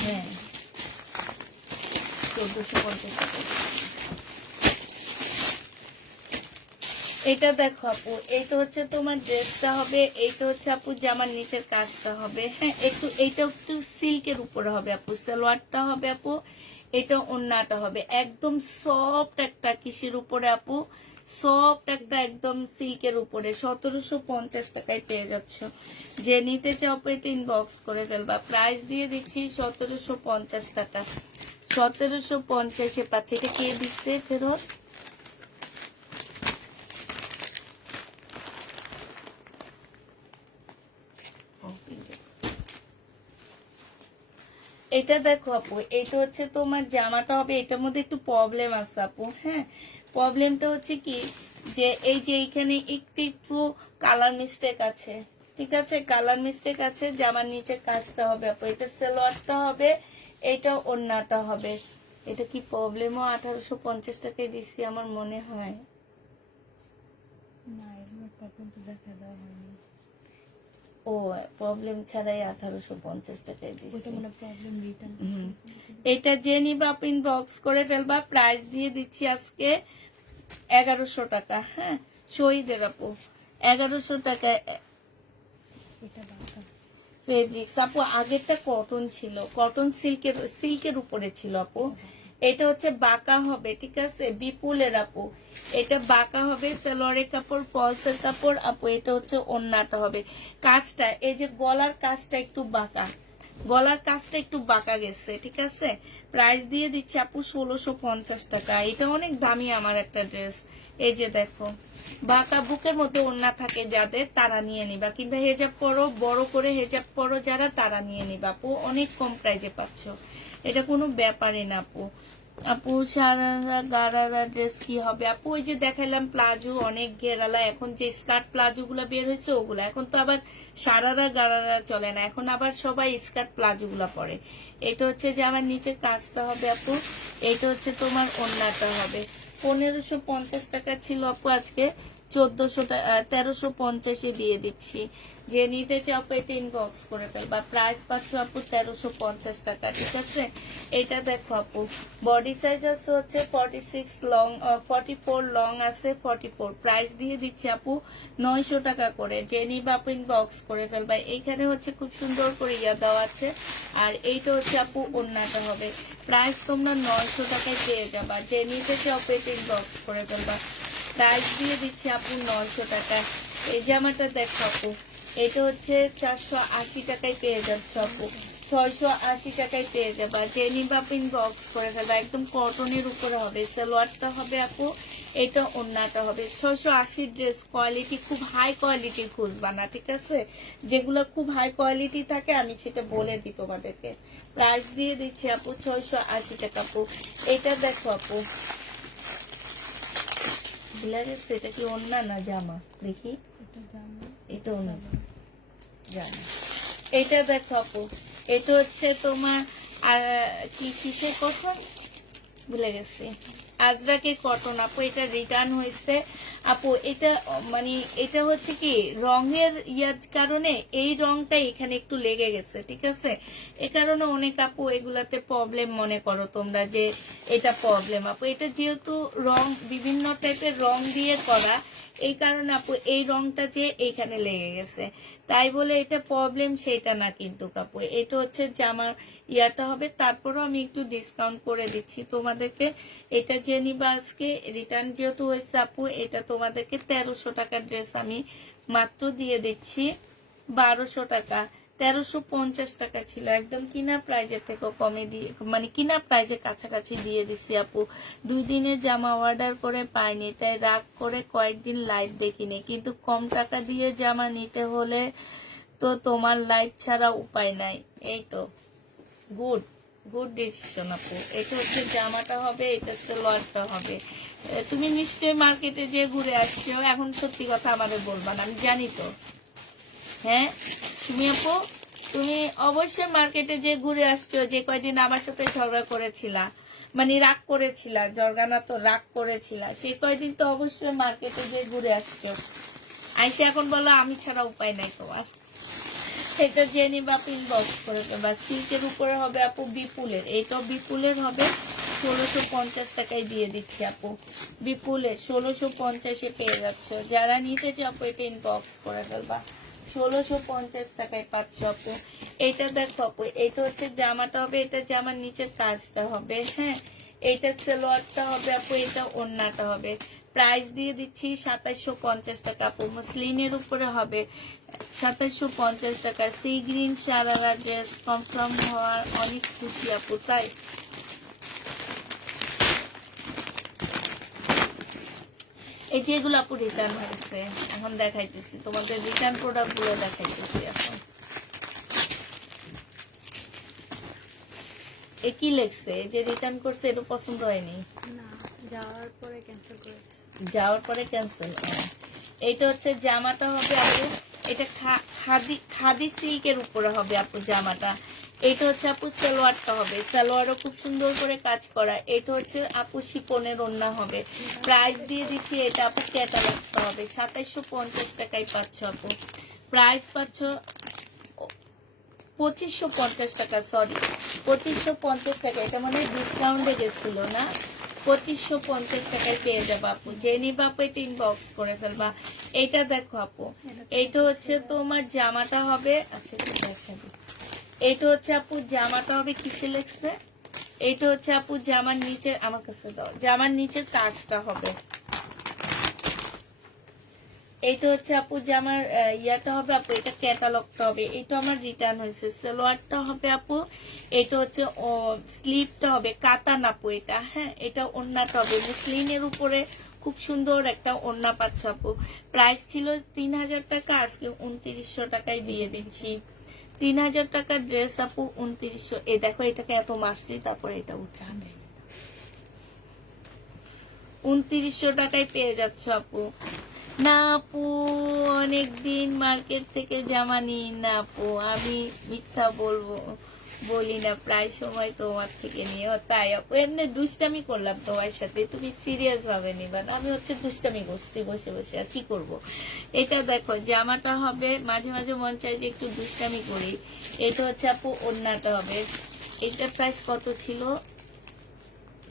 হ্যাঁ, 1450 টাকা। এটা দেখো আপু, এইটা হচ্ছে তোমার ড্রেসটা হবে, এইটা হচ্ছে আপু জামার নিচের কাজটা হবে। হ্যাঁ, এইটা একটু সিল্কের উপরে হবে আপু। সালোয়ারটা হবে আপু, এটা ওড়নাটা হবে। একদম সফট একটা কিসের উপরে আপু? সফট একটা একদম সিল্কের উপরে। 1750 টাকায় পেয়ে যাচ্ছ। যে নিতে চাও আপু এটা ইনবক্স করে ফেলবা। প্রাইস দিয়ে দিচ্ছি 1750 টাকা। 1750-এ পাচ্ছে। এটা কে দিচ্ছে ফেরত? এটা দেখো আপু, এটা হচ্ছে তোমার জামাটা হবে। এটার মধ্যে একটু প্রবলেম আছে আপু। হ্যাঁ, প্রবলেমটা হচ্ছে কি, যে এই যে এইখানে একটু একটু কালার মিস্টেক আছে। ঠিক আছে, কালার মিস্টেক আছে। জামার নিচে কাজটা হবে আপু। এটা সালোয়ারটা হবে, এটা ওড়নাটা হবে। এটা কি প্রবলেমও 1850 টাকায় দিচ্ছি আমার মনে হয়। না, এগুলো প্রবলেম তো দেখা দেওয়া হয়নি। ও, প্রবলেম ছাড়াই 1850 টাকায় ওইটা দিচ্ছি। মানে প্রবলেম রিটার্ন। এটা যে নিবা আপনি ইনবক্স করে ফেলবা। প্রাইস দিয়ে দিচ্ছি আজকে 1100 টাকা। হ্যাঁ, শহীদের আপু 1100 টাকা। এটা বাটা। ফেব্রিক্স আপু, আগেরটা কটন ছিল, কটন সিল্কের উপরে ছিল আপু। এটা হচ্ছে বাঁকা হবে। ঠিক আছে, বিপুলের আপু। এটা বাঁকা হবে, সালোয়ারের কাপড়, পলসের কাপড় আপু। এটা হচ্ছে ওড়নাটা হবে। কাজটা, এই যে গলার কাজটা একটু বাঁকা, গলার কাজটা একটু বাঁকা গেছে। ঠিক আছে, প্রাইস দিয়ে দিচ্ছি আপু 1650 টাকা। এটা অনেক দামি আমার একটা ড্রেস। এই যে দেখো, বাঁকা বুকের মধ্যে ওড়না থাকে যাদের, তারা নিয়ে নিবা। কিংবা হেজাব পরো, বড় করে হেজাব পরো যারা, তারা নিয়ে নিবা আপু। অনেক কম প্রাইজে পাচ্ছ, এটা কোনো ব্যাপারই না আপু। আপু সারারা গারারা ড্রেস কি হবে আপু? ওই যে দেখাইলাম প্লাজো, অনেক ঘেরালা। এখন যে স্কার্ট প্লাজো গুলা বের হয়েছে ওগুলা, এখন তো আবার সারারা গারারা চলে না, এখন আবার সবাই স্কার্ট প্লাজো গুলা পরে। এটা হচ্ছে যে আমার নিচের কাজটা হবে আপু। এটা হচ্ছে তোমার ওড়নাটা হবে। 1550 টাকা ছিল আপু, আজকে 1350-এ দিয়ে দিচ্ছি। যে নিতে চাও আপু এটা ইনবক্স করে ফেলবা। প্রাইস পাচ্ছ আপু 1350 টাকা। ঠিক আছে, এটা দেখো আপু, বডি সাইজ আছে হচ্ছে 46 লং, 44 লং আছে 44। প্রাইস দিয়ে দিচ্ছি আপু 900 টাকা করে। যে নিবা আপু ইনবক্স করে ফেলবা। এইখানে হচ্ছে খুব সুন্দর করে ইয়া দেওয়া আছে। আর এইটা হচ্ছে আপু ওড়নাটা হবে। প্রাইস তোমরা 900 টাকায় পেয়ে যাবা। যে নিতে চাও আপু এটা ইনবক্স করে ফেলবা। প্রাইস দিয়ে দিচ্ছি আপু 900 টাকা। এই জামাটা দেখো আপু, এটা হচ্ছে 480 টাকায় পেয়ে যাচ্ছ আপু, 680 টাকায় পেয়ে যাবা। জেনি বাপিন বক্স করে ফেলবা, একদম কটনের উপরে হবে, সালোয়ারটা হবে আপু, এটা ওন্নাটা হবে। 680 ড্রেস কোয়ালিটি খুব হাই কোয়ালিটির খুঁজবা না, ঠিক আছে? যেগুলো খুব হাই কোয়ালিটি থাকে আমি সেটা বলে দিই তোমাদেরকে। প্রাইস দিয়ে দিচ্ছি আপু 680 টাকা আপু। এটা দেখো আপু, বুঝলা গেছে এটা কি ওন্না না জামা? দেখি, এটা জামা, এটা ওন্না জামা। এটা দেখো আপু, এটা হচ্ছে তোমার কি কিসের কটন ভুলে গেছি, আজরাকের কটন আপু। এটা রিটার্ন হয়েছে আপু। এটা মানে এটা হচ্ছে কি রঙের ইয়ার কারণে এই রংটা এখানে একটু লেগে গেছে, ঠিক আছে? এ কারণে অনেক আপু এগুলাতে প্রবলেম মনে করো তোমরা যে এটা প্রবলেম আপু। এটা যেহেতু রং বিভিন্ন টাইপের রং দিয়ে করা, এই কারণে আপু এই রংটা যে এইখানে লেগে গেছে, তাই বলে এটা প্রবলেম সেটা না কিন্তু কাপু। এটা হচ্ছে জামার ইয়াটা হবে, তারপরও আমি একটু ডিসকাউন্ট করে দিচ্ছি তোমাদেরকে। এটা যে নিবা আজকে রিটার্ন যেহেতু হয়েছে আপু, এটা তোমাদেরকে 1300 টাকার ড্রেস আমি মাত্র দিয়ে দিচ্ছি 1200 টাকা। 1350 টাকা ছিল, একদম কিনা প্রাইজের থেকেও কমে দিয়ে, মানে কিনা প্রাইজের কাছাকাছি দিয়ে দিচ্ছি আপু। 2 দিনের জামা অর্ডার করে পাইনি, তাই রাগ করে কয়েকদিন লাইভ দেখিনি, কিন্তু কম টাকা দিয়ে জামা নিতে হলে তো তোমার লাইভ ছাড়া উপায় নাই। এই তো গুড গুড ডিসিশন আপু। এটা হচ্ছে জামাটা হবে, এটা সালোয়ারটা হবে। তুমি নিশ্চয়ই মার্কেটে যে ঘুরে আসছো, এখন সত্যি কথা আমাদের বলবা না, আমি জানি তো। হ্যাঁ তুমি আপু, তুমি অবশ্যই মার্কেটে যে ঘুরে আসছো, যে কয়দিন আমার সাথে ঝগড়া করেছিলা, মানে রাগ করেছিলা, জর্গানা তো রাগ করেছিলা, সেই কয়দিন তো অবশ্যই মার্কেটে যে ঘুরে আসছো। আইসে এখন বলো আমি ছাড়া উপায় নাই তোমার। এটা জেনি বা পিন বক্স করে বা সিল্কের উপরে হবে আপু বিপুলের, এইটাও বিপুলের হবে। 1650 টাকায় দিয়ে দিচ্ছি আপু, বিপুলের 1650-এ পেয়ে যাচ্ছ। যারা নিতে চাও আপু এটা ইনবক্স করে ফেলবা, 1650 টাকায় পাচ্ছ আপু। এটা দেখো আপু, এটা হচ্ছে জামাটা হবে, এটা জামার নিচের কাজটা হবে, হ্যাঁ। এটা সালোয়ারটা হবে আপু, এটা ওড়নাটা হবে। প্রাইস দিয়ে দিচ্ছি 2750 টাকা আপু, মুসলিনের উপরে হবে 2750 টাকা। Sea green sharara dress confirm হওয়ার অনেক খুশি আপু, তাই এই যে এগুলো আপু রিটার্ন হয়েছে, এখন দেখাইতেছি তোমাদের রিটার্ন প্রোডাক্ট গুলো দেখাইতেছি এখন। এ কি লেখছে যে রিটার্ন করছে, এটা পছন্দ হয়নি, না যাওয়ার পরে ক্যান্সেল করেছি। যাওয়ার পরে ক্যান্সেল। এইটা হচ্ছে জামাটা হবে আপু, এটা খাদি খাদি সিল্কের উপরে হবে আপু জামাটা। এটা হচ্ছে আপু সালোয়ারটা হবে, সালোয়ারও খুব সুন্দর করে কাজ করা। এটা হচ্ছে আপু শিপনের ওড়না হবে। প্রাইস দিয়ে দিচ্ছি এটা আপু ক্যাটালগটা হবে 2750 টাকায় পাচ্ছ আপু। প্রাইস পাচ্ছ 2550 টাকা, সরি 2550 টাকা। এটা মানে ডিসকাউন্টে গেছিল না, 2550 টাকায় পেয়ে যাবো আপু। জেনি বাপু এটা ইনবক্স করে ফেলবা। এইটা দেখো আপু, এইটা হচ্ছে তোমার জামাটা হবে, আচ্ছা একটু দেখাবো। এইটা হচ্ছে আপু জামাটা হবে কিসে লেখছে, এইটা হচ্ছে আপু জামার নিচের, আমার কাছে দাও, জামার নিচের কাজটা হবে। এইটা হচ্ছে আপু জামার ইয়াটা হবে আপু, এটা ক্যাটালগটা হবে। এটা আমার রিটার্ন হয়েছে। সালোয়ারটা হবে আপু, এটা হচ্ছে স্লিভটা হবে কাতান আপু এটা, হ্যাঁ। এটা ওড়নাটা হবে মুসলিনের উপরে, খুব সুন্দর একটা ওড়না পাচ্ছ আপু। প্রাইস ছিল 3000 টাকা, আজকে 2900 টাকায় দিয়ে দিচ্ছি। 3000 টাকার ড্রেস আপু 2900। এই দেখো এটাকে এত মারছি, তারপরে এটা উঠে আনে 2900 টাকায় পেয়ে যাচ্ছ আপু। না আপু, অনেকদিন মার্কেট থেকে জামা নিই না আপু, আমি মিথ্যা বলি না, প্রায় সময় তোমার থেকে নিয়ে। তাই আপু এমনি দুষ্টামি করলাম তোমার সাথে, তুমি সিরিয়াস ভাবে নিবা না, আমি হচ্ছে দুষ্টামি করছি বসে বসে, আর কি করবো। এটা দেখো জামাটা হবে, মাঝে মাঝে মন চাই যে একটু দুষ্টামি করি। এটা হচ্ছে আপু ওড়নাটা হবে। এটার প্রাইস কত ছিল,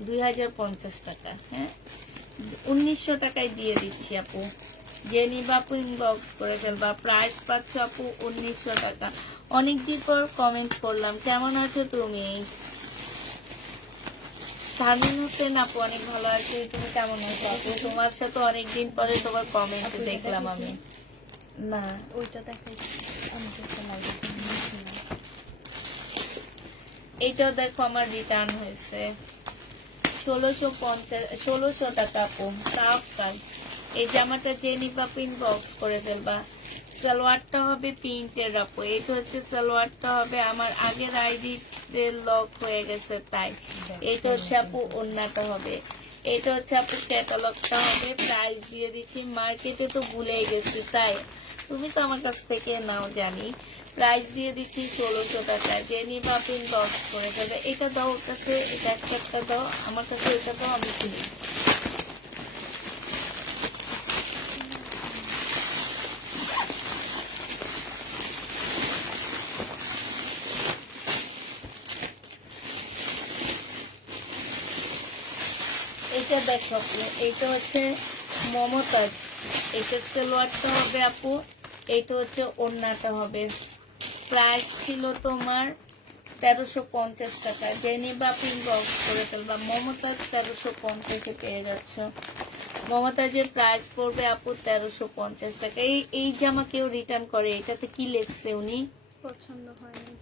2050 টাকা, হ্যাঁ। 1900 টাকায় দিয়ে দিচ্ছি আপু। জেনি বাপু ইনবক্স করে ফেলবা। প্রাইস পাচ্ছ আপু 1900 টাকা। অনেকদিন পর কমেন্ট করলাম, কেমন আছো তুমি? শারমিন হোসেন আপু অনেক ভালো আছি, তুমি কেমন আছো আপু? তোমার সাথে অনেকদিন পরে তোমার কমেন্ট দেখলাম আমি। না ওইটা দেখাই আমাকে একটা লাগে এইটাও দেখো আমার রিটার্ন হয়েছে 1650 টাকা আপু টাফ কাজ। এই জামাটা যে নিবা পিন বক্স করে ফেলবা। সালোয়ারটা হবে প্রিন্টের আপু। এটা হচ্ছে সালোয়ারটা হবে, আমার আগের আইডি লক হয়ে গেছে তাই। এটা হচ্ছে আপু ওন্নাটা হবে। এটা হচ্ছে আপু ক্যাটালগটা হবে। প্রাইস দিয়ে দিচ্ছি, মার্কেটে তো ভুলেই গেছি তাই তুমি তো আমার কাছ থেকে নাও জানি। প্রাইস দিয়ে দিচ্ছি 1600 টাকা। যে নিবা পিন বক্স করে ফেলবে। এটা দাও ওর কাছে, এটা একটা দাও আমার কাছে, এটা দাও আমি কিনি। এটা দেখো আপু, এইটা হচ্ছে মমতাজ। এটা সালোয়ারটা হবে আপু, এইটা হচ্ছে ওড়নাটা হবে। প্রাইস ছিল তোমার 1350 টাকা। যে নিবা পিন বক্স করে ফেলবা। মমতাজ 1350-এ পেয়ে যাচ্ছ। মমতাজের প্রাইস পড়বে আপু 1350 টাকা। এই জামা কেউ রিটার্ন করে, এটাতে কি লেখছে উনি? পছন্দ হয়নি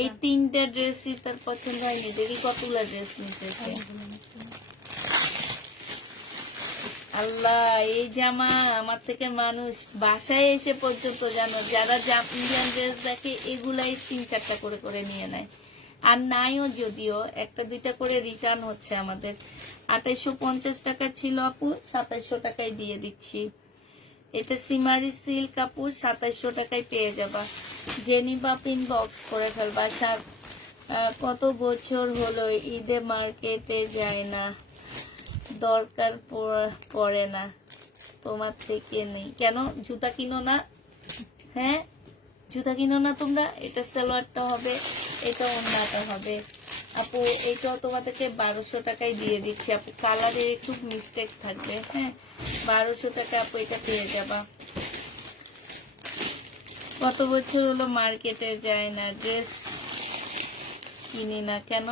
এই তিনটা ড্রেসই তার পছন্দ হয়নি। দেখি কতগুলা ড্রেস নিতে। আল্লাহ, এই জামা আমার থেকে মানুষ বাসায় এসে পর্যন্ত জানো যারা ইন্ডিয়ান ড্রেস দেখে এগুলাই 3-4টা করে করে নিয়ে নেয়। আর নাইও যদিও একটা দুইটা করে রিটার্ন হচ্ছে আমাদের। 2850 টাকা ছিল আপু, 2700 টাকায় দিয়ে দিচ্ছি। এটা সিমারি সিল্ক আপু, 2700 টাকায় পেয়ে যাবা। জেনিবা পিন বক্স করে ফেলবা। কত বছর হলো ঈদে মার্কেটে যায় না, দরকার পড়ে না তোমার থেকে নেই কেন? জুতা কিনো না? হ্যাঁ জুতা কিনো না তোমরা? এটা সালোয়ারটা হবে, এটা ওড়নাটা হবে আপু। এটাও তোমাদেরকে 1200 টাকায় দিয়ে দিচ্ছি আপু। কালারে একটু মিস্টেক থাকবে, হ্যাঁ 1200 টাকা আপু এটা পেয়ে যাবা। কত বছর হলো মার্কেটে যায় না, ড্রেস কিনি না কেন?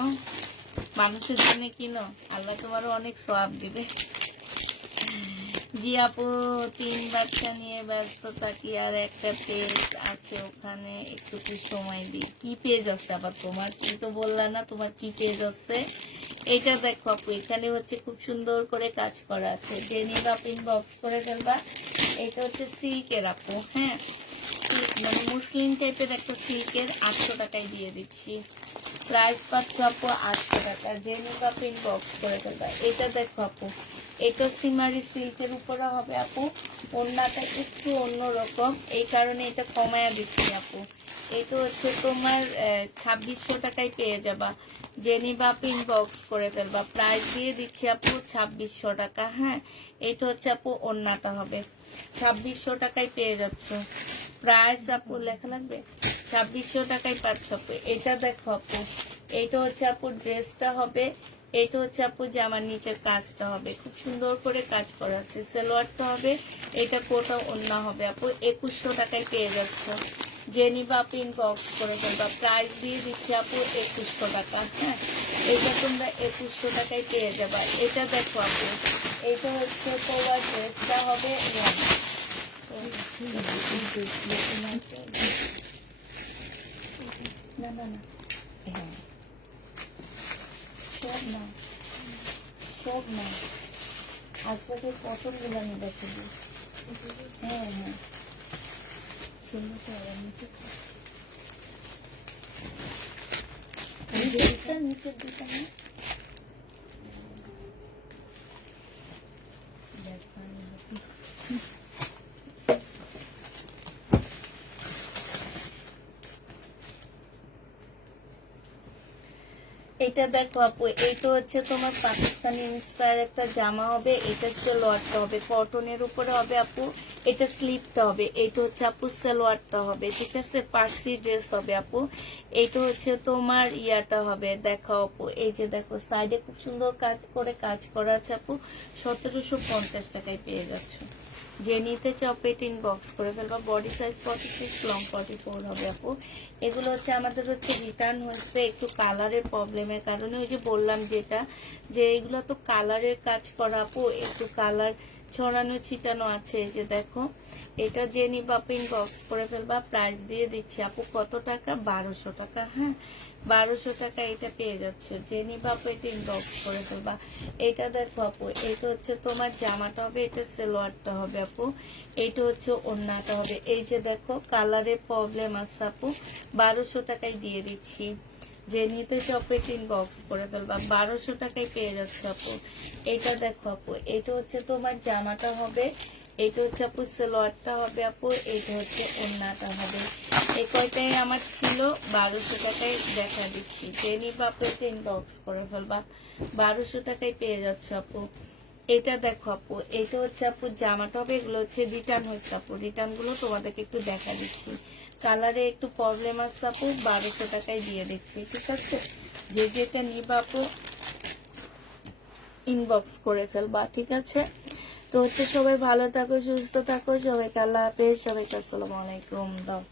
মানুষের জন্য কিনো, আল্লাহ তোমারও অনেক সওয়াব দিবে। জি আপু, 3 বাচ্চা নিয়ে ব্যস্ত থাকি, আর একটা পেজ আছে ওখানে একটু সময় দিই। কি পেজ আছে আবার তোমার? কি তো বললা না তোমার কি পেজ আছে? এটা দেখো আপু, এখানে হচ্ছে খুব সুন্দর করে কাজ করা আছে। যে নিবা পিন বক্স করে ফেলবা। এটা হচ্ছে সিল্কের আপু, হ্যাঁ সিল্ক মানে মুসলিম টাইপের একটা সিল্কের। 800 টাকায় দিয়ে দিচ্ছি। প্রাইস পাচ্ছ আপু 800 টাকা। যে নিবা পিন বক্স করে ফেলবা। এটা দেখো আপু, এটা সিমারি সিল্কের উপরে হবে আপু। ওড়নাটা একটু অন্যরকম, এই কারণে এটা কমায়া দিচ্ছি আপু। এটা হচ্ছে তোমার 2600 টাকায় পেয়ে যাবা। যে নিবা পিন বক্স করে ফেলবা। প্রাইস দিয়ে দিচ্ছি আপু 2600 টাকা। হ্যাঁ এটা হচ্ছে আপু ওড়নাটা হবে। 2600 টাকায় পেয়ে যাচ্ছ। প্রাইস আপু লেখা লাগবে, 2600 টাকায় পাচ্ছ আপু। এটা দেখো আপু, এইটা হচ্ছে আপু ড্রেসটা হবে। এইটা হচ্ছে আপু জামার নিচের কাজটা হবে, খুব সুন্দর করে কাজ করা আছে। সালোয়ারটা হবে, এটা কোটা ওড়না হবে আপু। 2100 টাকায় পেয়ে যাচ্ছ। যে নিবা পিন বক্স করে ফেলবা। প্রাইস দিয়ে দিচ্ছি আপু 2100 টাকা। হ্যাঁ এটা তোমরা 2100 টাকায় পেয়ে যাবা। এটা দেখো আপু, এটা হচ্ছে তোমার ড্রেসটা হবে না না না, হ্যাঁ সব না, সব না, আজকে কটন গুলা নিবে শুধু। হ্যাঁ হ্যাঁ সুন্দর করে নিচের দিকে না। এটা দেখো আপু, এইটা হচ্ছে তোমার পাকিস্তানি ইন্সপায়ার একটা জামা হবে। এটা সালোয়ারটা হবে কটনের উপরে হবে আপু। এটা স্লিপটা হবে। এইটা হচ্ছে আপু সালোয়ারটা হবে, ঠিক আছে। পার্সি ড্রেস হবে আপু। এইটা হচ্ছে তোমার ইয়াটা হবে। দেখো আপু, এই যে দেখো সাইডে খুব সুন্দর কাজ করা আছে আপু। 1750 টাকায় পেয়ে যাচ্ছ। যে নিতে চাও পেটিং বক্স করে ফেলবা। বডি সাইজ 46, লং 44 হবে আপু। এগুলো হচ্ছে আমাদের হচ্ছে রিটার্ন হচ্ছে একটু কালারের প্রবলেমের কারণে। ওই যে বললাম যেটা, যে এগুলো তো কালারের কাজ করা আপু, একটু কালার ছড়ানো ছিটানো আছে, এই যে দেখো। এটা যে নিবা আপু ইনবক্স করে ফেলবা, প্রাইস দিয়ে দিচ্ছি আপু কত টাকা, 1200 টাকা। হ্যাঁ, 1200 টাকা এটা পেয়ে যাচ্ছে। যে নিবা আপু এটা ইনবক্স করে ফেলবা। এটা দেখো আপু, এটা হচ্ছে তোমার জামাটা হবে, এটা সালোয়ারটা হবে আপু, এইটা হচ্ছে ওড়নাটা হবে। এই যে দেখো কালারের প্রবলেম আছে আপু, 1200 টাকায় দিয়ে দিচ্ছি। যে নিতে চপেট ইনবক্স করে ফেলবা, 1200 টাকায় পেয়ে যাচ্ছে আপু। এটা দেখো আপু, এটা হচ্ছে তোমার জামাটা হবে, এটা হচ্ছে আপু সালোয়ারটা হবে আপু, এটা হচ্ছে ওড়নাটা হবে। এই কয়টাই আমার ছিল, 1200 টাকায় দেখা দিচ্ছি। যে নিবা আপু এটা ইনবক্স করে ফেলবা, 1200 টাকায় পেয়ে যাচ্ছে আপু। এটা দেখো আপু, এটা হচ্ছে আপু জামাটা হবে, এগুলো হচ্ছে রিটার্ন হয়েছে আপু। রিটার্ন গুলো তোমাদেরকে একটু দেখা দিচ্ছি। কালারে একটু প্রবলেম আছে আপু, 1200 টাকায় দিয়ে দিচ্ছি, ঠিক আছে। যে যেটা নিবা আপু ইনবক্স করে ফেলবা, ঠিক আছে। তো হচ্ছে সবাই ভালো থাকো, সুস্থ থাকো, সবাইকে আল্লাহ হাফেজ, সবাইকে আসসালামু আলাইকুম দাও।